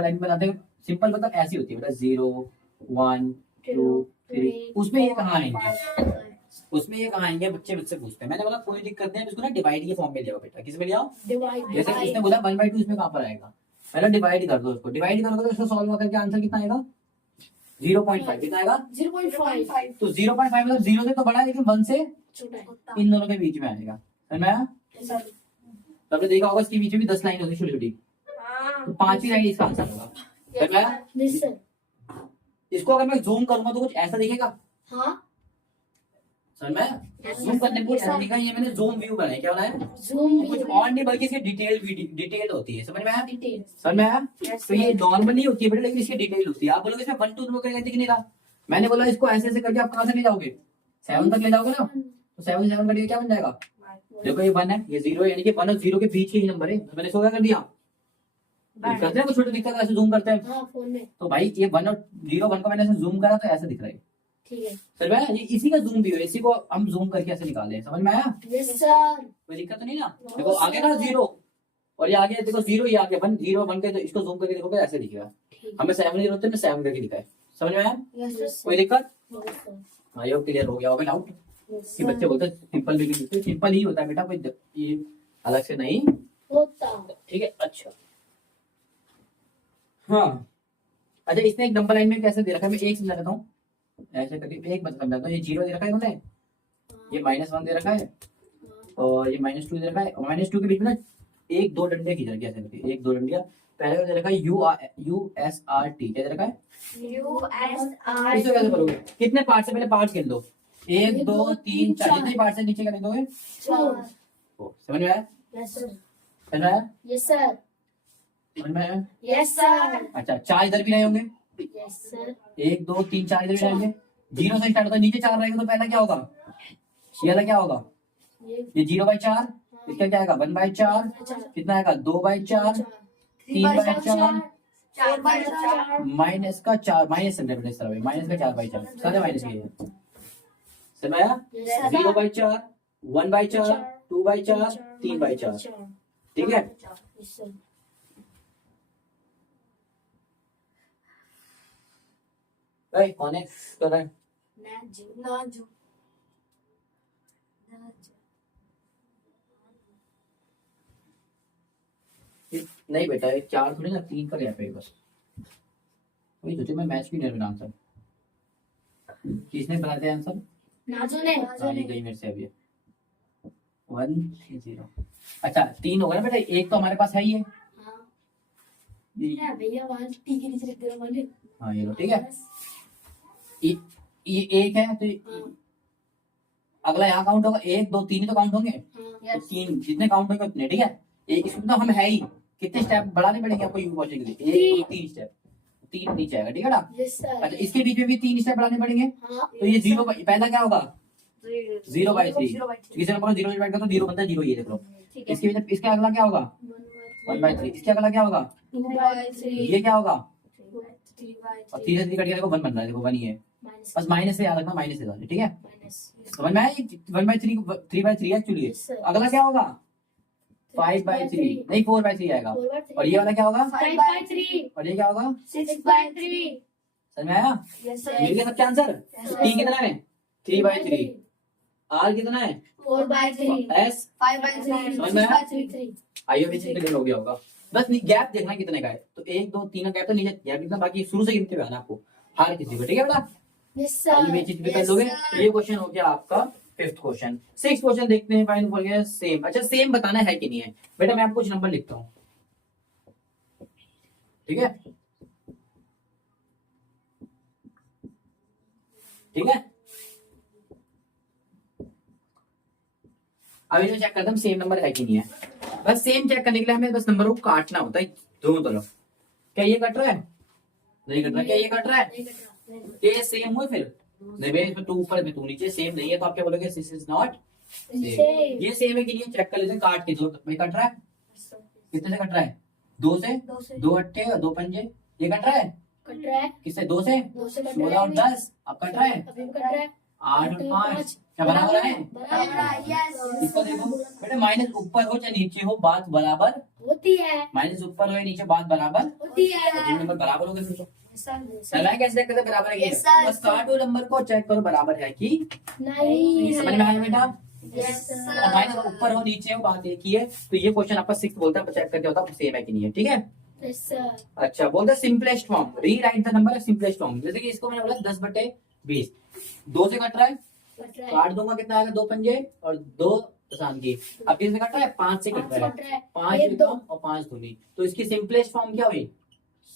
लाइन बनाते हैं, सिंपल मतलब ऐसी होती है बेटा 0 1 2 3, उसमें ये कहाँ आएंगे बच्चे मुझसे पूछते हैं। मैंने बोला कोई दिक्कत नहीं, इसको ना डिवाइड के फॉर्म में ले आओ बेटा। किस में ले आओ? डिवाइड जैसे उसने बोला 1/2 इसमें कहाँ पर आएगा, पहले डिवाइड कर दो उसको, डिवाइड करोगे तो इसको सॉल्व करके आंसर कितना आएगा? 0.5 कितना आएगा? 0.5 तो 0.5 मतलब 0 से तो बड़ा है लेकिन 1 से छोटा है इन दोनों के बीच में आएगा, समझ में आया? सर. तो आपने देखा होगा इसके बीच में भी 10 लाइन होती है छोटी छोटी, हां. तो 5वीं लाइन इसका आंसर होगा, समझ में आया? यस सर इसको अगर मैं जूम करूंगा तो कुछ ऐसा दिखेगा, हां समझ में आया? जूम करने को ऐसा दिखा, ये मैंने जूम व्यू बनाया। क्या बनाया? जूम कुछ और नहीं बल्कि इसकी डिटेल होती है, समझ में आया? डिटेल समझ में आया? Yes, तो ये नॉर्मल नहीं होती है बेटा, लेकिन इसकी डिटेल होती है। आप बोलोगे इसमें 1 2 करके दिख नहीं रहा, मैंने बोला इसको ऐसे ऐसे करके आप कहां से ले जाओगे? 7 तक ले जाओगे ना, तो 7 से 7 करके क्या बन जाएगा? देखो ये 1 है, ये 0 है, यानी कि 1 और 0 के बीच के ही नंबर है। तो मैंने इसको क्या कर दिया, करते हैं कुछ छोटे दिखता है ऐसे जूम करते हैं, हां फोन में तो भाई ये 1 और 0 1 को मैंने ऐसे जूम करा तो ऐसा दिख रहा है, ठीक है समझ में आया? ये इसी का जूम भी है, इसी को हम जूम करके ऐसे निकाले, समझ में आया? यस सर कोई दिक्कत तो नहीं ना? देखो आगे ना 0 और ये आगे, देखो 0 ये आगे 1 0 1 के, तो इसको जूम करके देखोगे ऐसे दिखेगा। ठीक हमें 7 की जरूरत है, 7 करके दिखाए, समझ में आया? Yes sir. कोई दिक्कत? यस सर हाँ ये क्लियर हो गया होगा डाउट यस कि बच्चे बोलते हैं सिंपल भी लिखते, सिंपल ही होता है बेटा, कोई ये अलग से नहीं, होता ठीक है? अच्छा हाँ, अच्छा इसने एक नंबर लाइन में कैसे दे रखा है, मैं एक समझा देता हूँ, ऐसे करके एक बात समझाता हूँ। ये 0 दे रखा है उन्होंने, ये -1 दे रखा है और ये -2 दे रखा है, और -2 के बीच में ना 1 2 डंडे खींच रखे हैं, ऐसे करके 1 2 डंडिया। पहले का दे रखा है USRT, क्या दे रखा है? USR. इसको कैसे करोगे? कितने पार्ट से, पहले पार्ट गिन दो, 1 2 3 4, जितने पार्ट से नीचे कर दोगे। चार समझ में आया? यस सर समझ में आया? यस सर समझ में आया? यस सर अच्छा 4 इधर भी नहीं होंगे, यस सर 1 2 3 4 इधर भी नहीं होंगे, 0 से स्टार्ट होता है, नीचे 4 रहेगा तो पहला क्या होगा? ये वाला क्या होगा? ये 0/4, इसका क्या आएगा? 1/4, कितना आएगा? 2/4, 3/4, 4/4. माइनस का 4, माइनस माइनस का 4/4, सारे माइनस के हैं, समझ में आया? यस सर 0/4, 1/4, 2/4, 3/4, ठीक है? यस सर भाई कौन है कर रहा है? नाजू. नहीं बेटा ये 4 थोड़ी ना, 3 का गैप है बस, वही सोचे मैं मैच की नहीं बना आंसर। किसने बनाया था आंसर? नाजू ने हाँ ये गई मेरे से अभी 1 3 0। अच्छा 3 होगा ना बेटा, एक तो हमारे पास है ही है, हां ये- भैया वहां टी के नीचे रख दे रहा मैंने हाँ ये लो, ठीक है? ये एक है तो अगला यहाँ काउंट होगा, 1 2 3 ही तो काउंट होंगे, हां तो 3 जितने काउंट होंगे उतने, ठीक है? इसमें तो हम है ही, कितने स्टेप बढ़ाने पड़ेंगे आपको यू पहुंचने के लिए? 1 2 3 स्टेप, 3 नीचे आएगा, ठीक है ना? यस सर अच्छा इसके बीच में भी 3 स्टेप बढ़ाने पड़ेंगे, हां तो ये 0 पहला क्या होगा? 0/3, 0/3. किसी नंबर को 0 डिवाइड करो तो 0 बनता है 0, ये देख लो। ठीक है इसके बीच इसका अगला क्या होगा? 1/3, इसके अगला क्या होगा? 2/3 ये क्या होगा? 3/3. और 3 से 3 कट गया, देखो 1 बन रहा है, देखो 1 ही है, माइनस बस माइनस से याद रखना, माइनस से डालना, ठीक है? माइनस समझ में आया? 1/3 3/3 है एक्चुअली। यस सर अगला क्या होगा? 5/3 नहीं 4/3 आएगा, और ये वाला क्या होगा? 5/3 और ये क्या होगा? 6/3 समझ में आया? Yes मिल sir. गया सबके आंसर? टी कितना है? 3/3, आर कितना है? 4/3 एस 5/3. समझ में आया? 6/3 आइयो भी क्लियर हो गया होगा, बस गैप देखना कितने का है, तो 1 2 3 का गैप तो नीचे गैप कितना, बाकी शुरू से गिनते हुए आना आपको हर किसी को, ठीक है बेटा। यस आगे ये चीज भी कर लोगे। तो ये क्वेश्चन हो गया आपका 5th क्वेश्चन। 6th क्वेश्चन देखते हैं, फाइन बोल गया सेम। अच्छा सेम बताना है कि नहीं है बेटा, मैं आपको कुछ नंबर लिखता हूँ, ठीक है ठीक है। अभी जो चेक करता हूँ सेम नंबर है कि नहीं है, बस सेम चेक करने के लिए हमें बस नंबर को काटना होता है दोनों तरफ। क्या ये कट रहा है? नहीं कट रहा। क्या ये कट रहा है? नहीं कट रहा, नहीं ये सेम हुए फिर नहीं भाई, इसमें 2 ऊपर में 2 नीचे, सेम नहीं है तो आप क्या बोलोगे? This is not same. Same. ये सेम है कि नहीं चेक कर लेते हैं, काट के दो भाई कट रहा है, कितने से कट रहा है? 2 से, 2 अट्ठे और 2 पंजे, ये कट रहा है कट रहा है, किससे? 2 से, 2 से कट 16 रहा और है, 10 अब कट रहा है, अभी भी कट रहा है, 8 और 5 क्या बराबर है? बराबर है, इसको देखो बेटा, माइनस ऊपर हो चाहे नीचे हो बात बराबर होती है, माइनस ऊपर हो या नीचे बात बराबर, होती है, तो दोनों नंबर बराबर हो गए फिर तो। Yes, चला है कैसे करते बराबर है? Yes, sir. बस काटो नंबर को, चेक करो बराबर है कि नहीं समझ में आया बेटा? Yes, sir. माइनस ऊपर हो नीचे हो बात एक ही है। तो ये क्वेश्चन आपका 6th बोलता है, चेक करके होता है सेम है कि नहीं है, ठीक है। Yes, sir. अच्छा बोलता है simplest form, rewrite the number simplest form. जैसे कि इसको मैंने बोला 10/20, 2 से कट रहा है, कट रहा है, काट दूंगा कितना आएगा? 2 पंजे और 2 आसान की। अब 3 से कट रहा है, 5 से कट रहा है, कट रहा है, 5 एक, दो, और 5 दूनी, तो इसकी सिंपलेस्ट फॉर्म क्या हुई?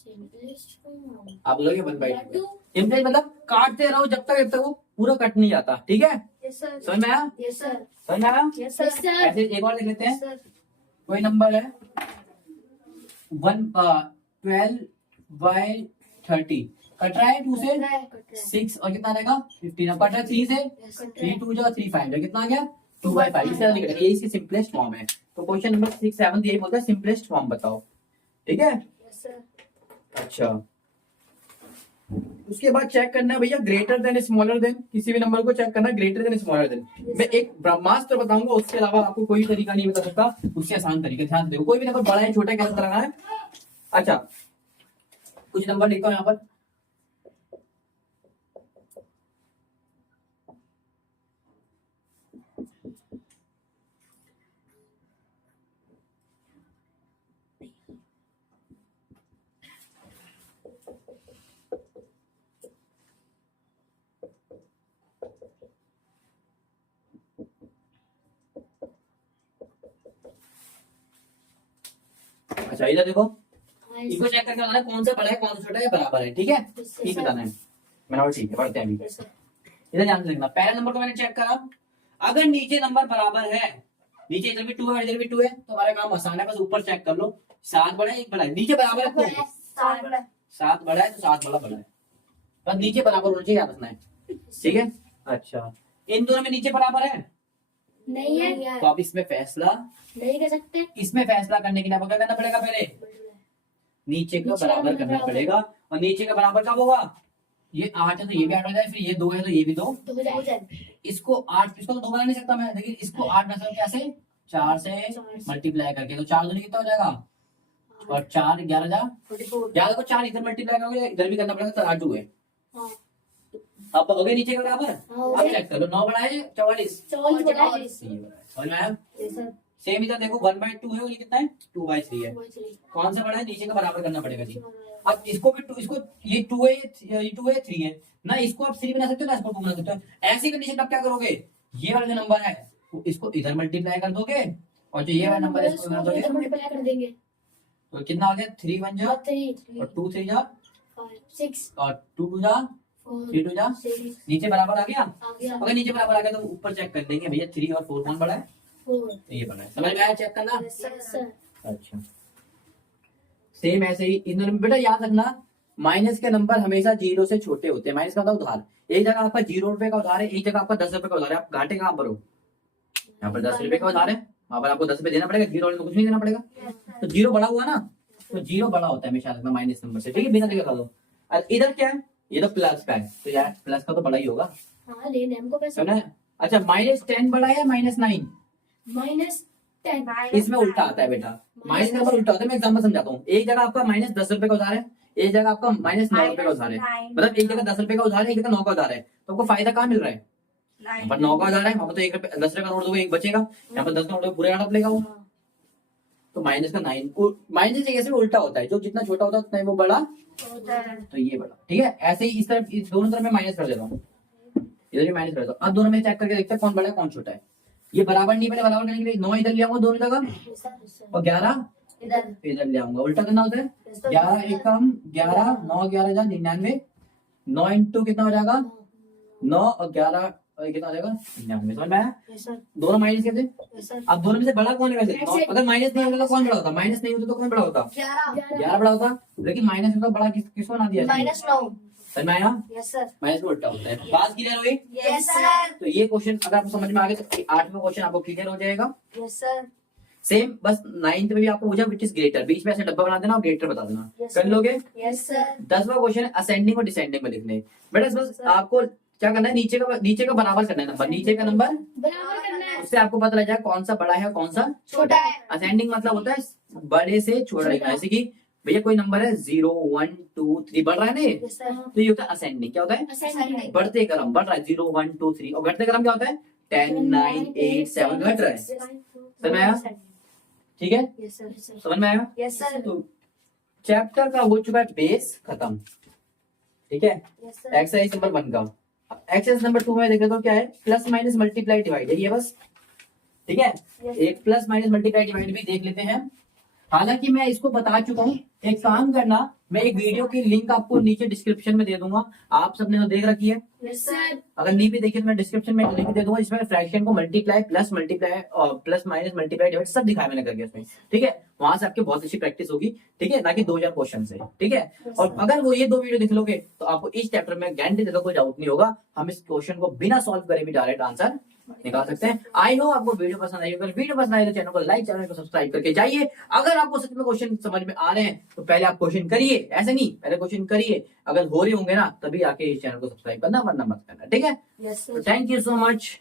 simplest form. आप बोलोगे 1/2। 2. सिंपलेस्ट मतलब काटते रहो जब तक वो पूरा कट नहीं जाता, ठीक है। Yes, sir. समझ में आया? Yes, sir. समझ में आया? Yes, Yes, sir. sir. ऐसे एक और देख लेते हैं। Yes, sir. कोई नंबर है 12/30, कट रहा है 2 से, कट रहा है, कट रहा है. 6 और कितना रहेगा? 15। अब कट रहा है 3 से, Yes, कट रहा 3 है. 2 जो 3 5 कितना आ गया? 2/5। इस तरह लिख रहा है, ये इसकी सिंपलेस्ट फॉर्म है। तो क्वेश्चन नंबर 6 7 यही बोलता है सिंपलेस्ट फॉर्म बताओ, ठीक है। Yes, sir. अच्छा उसके बाद चेक करना है भैया ग्रेटर देन स्मॉलर देन, किसी भी नंबर को चेक करना है ग्रेटर देन स्मॉलर देन। मैं एक ब्रह्मास्त्र बताऊंगा, उसके अलावा आपको कोई तरीका नहीं बता सकता, उससे आसान तरीका। ध्यान देखो, कोई भी नंबर बड़ा है छोटा है कैसे लगाना है। अच्छा कुछ नंबर लिखता हूं यहाँ पर, अच्छा इधर देखो, हाँ, yes, इनको sir. चेक करके बताना है कौन सा बड़ा है कौन सा छोटा है, बराबर है, ठीक है। Yes, ठीक sir. बताना है मैंने, और ठीक है पढ़ते हैं अभी। Yes, sir. इधर ध्यान से देखना, पहले नंबर को मैंने चेक करा, अगर नीचे नंबर बराबर है, नीचे इधर भी 2 है इधर भी 2 है, तो हमारा काम आसान है, बस ऊपर चेक कर लो 7 बड़ा है 1 बड़ा है, नीचे बराबर है तो 7 बड़ा है. 7 बड़ा है तो 7 बड़ा है, बस नीचे बराबर होना चाहिए, याद रखना है, ठीक है। अच्छा इन दोनों में नीचे बराबर है, नहीं है, तो आप इसमें फैसला, नहीं कर सकते. इसमें फैसला करने के लिए आपको क्या करना पड़ेगा? पहले नीचे का बराबर करना पड़ेगा, और नीचे का बराबर कब होगा? ये 8 है तो ये भी 8 हो जाए, फिर ये 2 है तो ये भी 2, तो हो जाए. इसको 8, इसको तो 2 बना नहीं सकता मैं, लेकिन इसको 8 बना सकता हूं कैसे? 4 से मल्टीप्लाई करके, तो 4 दूनी कितना हो जाएगा? और 4 11 जा 44. 11 को 4 इधर मल्टीप्लाई करोगे इधर भी करना पड़ेगा, तो 8 हुए। हाँ, अब हो गए नीचे के बराबर। हाँ, अब चेक कर लो 9 बड़ा है 44, 44 बड़ा है. समझ में आया? Yes, sir. सेम इधर देखो 1/2 है और ये कितना है? 2/3 है। 2/3. कौन सा बड़ा है? नीचे का बराबर करना पड़ेगा जी। अब इसको भी इसको ये 2 है ये 2 है 3 है ना, इसको आप 3 बना सकते हो ना इसको 2 बना सकते हो। ऐसी कंडीशन आप क्या करोगे? ये वाला जो नंबर है वो इसको इधर मल्टीप्लाई कर दोगे, और जो ये वाला नंबर है इसको कर दोगे, मल्टीप्लाई कर देंगे. तो कितना आ गया? 3 1 जा 3 और 2 3 जा 5 6 और 2 2 जा 4 3 2 जा, 6 नीचे बराबर आ गया। आ गया. अगर नीचे बराबर आ गया तो ऊपर चेक कर लेंगे भैया 3 और 4 कौन बड़ा है, 4. तो ये बड़ा है। समझ में आया? चेक करना। Yes, sir. अच्छा सेम ऐसे ही इन दोनों में बेटा याद रखना, माइनस के नंबर हमेशा 0 से छोटे होते हैं। माइनस का होता है उधार, एक जगह आपका 0 रुपए का उधार है, एक जगह आपका 10 रुपए का उधार है, आप घाटे कहाँ पर हो? यहाँ पर 10 रुपए का उधार है, वहां पर आपको 10 रुपए देना पड़ेगा, 0 वाले को कुछ नहीं देना पड़ेगा, तो 0 बड़ा हुआ ना, तो 0 बड़ा होता है हमेशा रखना माइनस नंबर से, ठीक है, बिना दिखा दो। और इधर क्या है? ये तो प्लस का है, तो यार प्लस का तो बड़ा ही होगा, हाँ, लेने हमको पैसा. समझा? अच्छा -10 बड़ा है -9, -10. इसमें उल्टा आता है बेटा, माइनस नंबर उल्टा होता है। मैं एग्जांपल समझाता हूँ, एक जगह आपका -10 रुपए का उधार है, एक जगह आपका -9 रुपए का उधार है, मतलब एक जगह 10 रुपए का उधार है, एक जगह 9 का उधार है, तो आपको फायदा कहाँ मिल रहा है? यहाँ पर 9 का उधार है, वहां पर तो 1 रुपए 10 रुपए का नोट दोगे 1 बचेगा, यहाँ पर 10 का नोट दोगे पूरे आठ लेगा वो, तो माइनस का 9, माइनस कैसे उल्टा होता है, जो जितना छोटा होता है उतना ही वो बड़ा, होता है। तो ये बड़ा, ठीक है। ऐसे ही इस तरफ, इस दोनों तरफ मैं माइनस कर देता हूँ, इधर भी माइनस कर देता हूँ। अब दोनों में चेक करके देखते हैं कौन बड़ा है कौन छोटा है। ये बराबर नहीं, पहले बराबर करने के लिए 9 इधर ले आऊंगा दोनों जगह, Yes, sir. Yes, sir. और 11 इधर इधर ले आऊंगा, उल्टा करना होता है। Yes, sir. 11 एक कम 11, 9 11 जा 99, 9 इंटू कितना हो जाएगा 9 और 11 और कितना हो जाएगा 99, समझ में आया। Yes, sir. दोनों माइनस के थे। Yes, sir. अब दोनों में से बड़ा कौन है वैसे, ऐसे। अगर माइनस नहीं होता तो कौन बड़ा होता, माइनस नहीं होता तो कौन बड़ा होता, 11 11 बड़ा होता, लेकिन माइनस होता बड़ा किसको बना दिया, -9। समझ में आया। Yes, sir. माइनस में उल्टा होता है, बात क्लियर हुई। Yes, sir. तो ये क्वेश्चन अगर आपको समझ में आ गया तो 8वां क्वेश्चन आपको क्लियर हो जाएगा। Yes, sir. सेम बस 9th में भी आपको पूछा विच इज ग्रेटर, बीच में ऐसे डब्बा बना देना और ग्रेटर बता देना, Yes, कर sir. लोगे। Yes, sir. 10वां क्वेश्चन है असेंडिंग और डिसेंडिंग में लिखने, बेटा बस Sir. आपको क्या करना है, नीचे का बराबर करना है नंबर, नीचे का नंबर, बराबर करना है। उससे आपको पता लग जाए कौन सा बड़ा है और कौन सा। छोटा है। असेंडिंग मतलब होता है बड़े से छोटा लिखना, जैसे कि भैया कोई नंबर है 0 1 2 3 बढ़ रहा है ना ये, Yes, sir. तो ये होता है असेंडिंग। क्या होता है, Ascending. बढ़ते क्रम, बढ़ रहा है 0 1 2 3, और घटते क्रम क्या होता है 10 9 8 7 घट रहा है, समझ में आया, ठीक है, Yes, sir. समझ में आया। Yes, sir. तो चैप्टर का हो चुका है बेस खत्म, ठीक है। Yes, sir. एक्सरसाइज नंबर 1 का, एक्सरसाइज नंबर 2 में देखे तो क्या है, प्लस माइनस मल्टीप्लाई डिवाइड है ये बस, ठीक है। Yes. एक प्लस माइनस मल्टीप्लाई डिवाइड भी देख लेते हैं। हालांकि मैं इसको बता चुका हूँ, एक काम करना, मैं एक वीडियो की लिंक आपको नीचे डिस्क्रिप्शन में दे दूंगा, आप सबने तो देख रखी है, Yes, sir. अगर नहीं भी देखी तो मैं डिस्क्रिप्शन में लिंक दे दूंगा, इसमें फ्रैक्शन को मल्टीप्लाई और प्लस माइनस मल्टीप्लाई डिवाइड सब दिखाया मैंने करके उसमें, ठीक है। वहां से आपकी बहुत अच्छी प्रैक्टिस होगी, ठीक है, ना कि 2000 क्वेश्चन से, ठीक है। Yes, और sir. अगर वो ये 2 वीडियो देख लोगे तो आपको इस चैप्टर में गारंटी देता कोई डाउट नहीं होगा, हम इस क्वेश्चन को बिना सॉल्व करे भी डायरेक्ट आंसर निकाल सकते हैं। आई होप आपको वीडियो पसंद आई, अगर वीडियो पसंद आई तो चैनल को लाइक, चैनल को सब्सक्राइब करके जाइए। अगर आपको सच में क्वेश्चन समझ में आ रहे हैं तो पहले आप क्वेश्चन करिए, ऐसे नहीं, पहले क्वेश्चन करिए, अगर हो रहे होंगे ना तभी आके इस चैनल को सब्सक्राइब करना, वरना मत करना, ठीक है। Yes, sir. Thank you so much.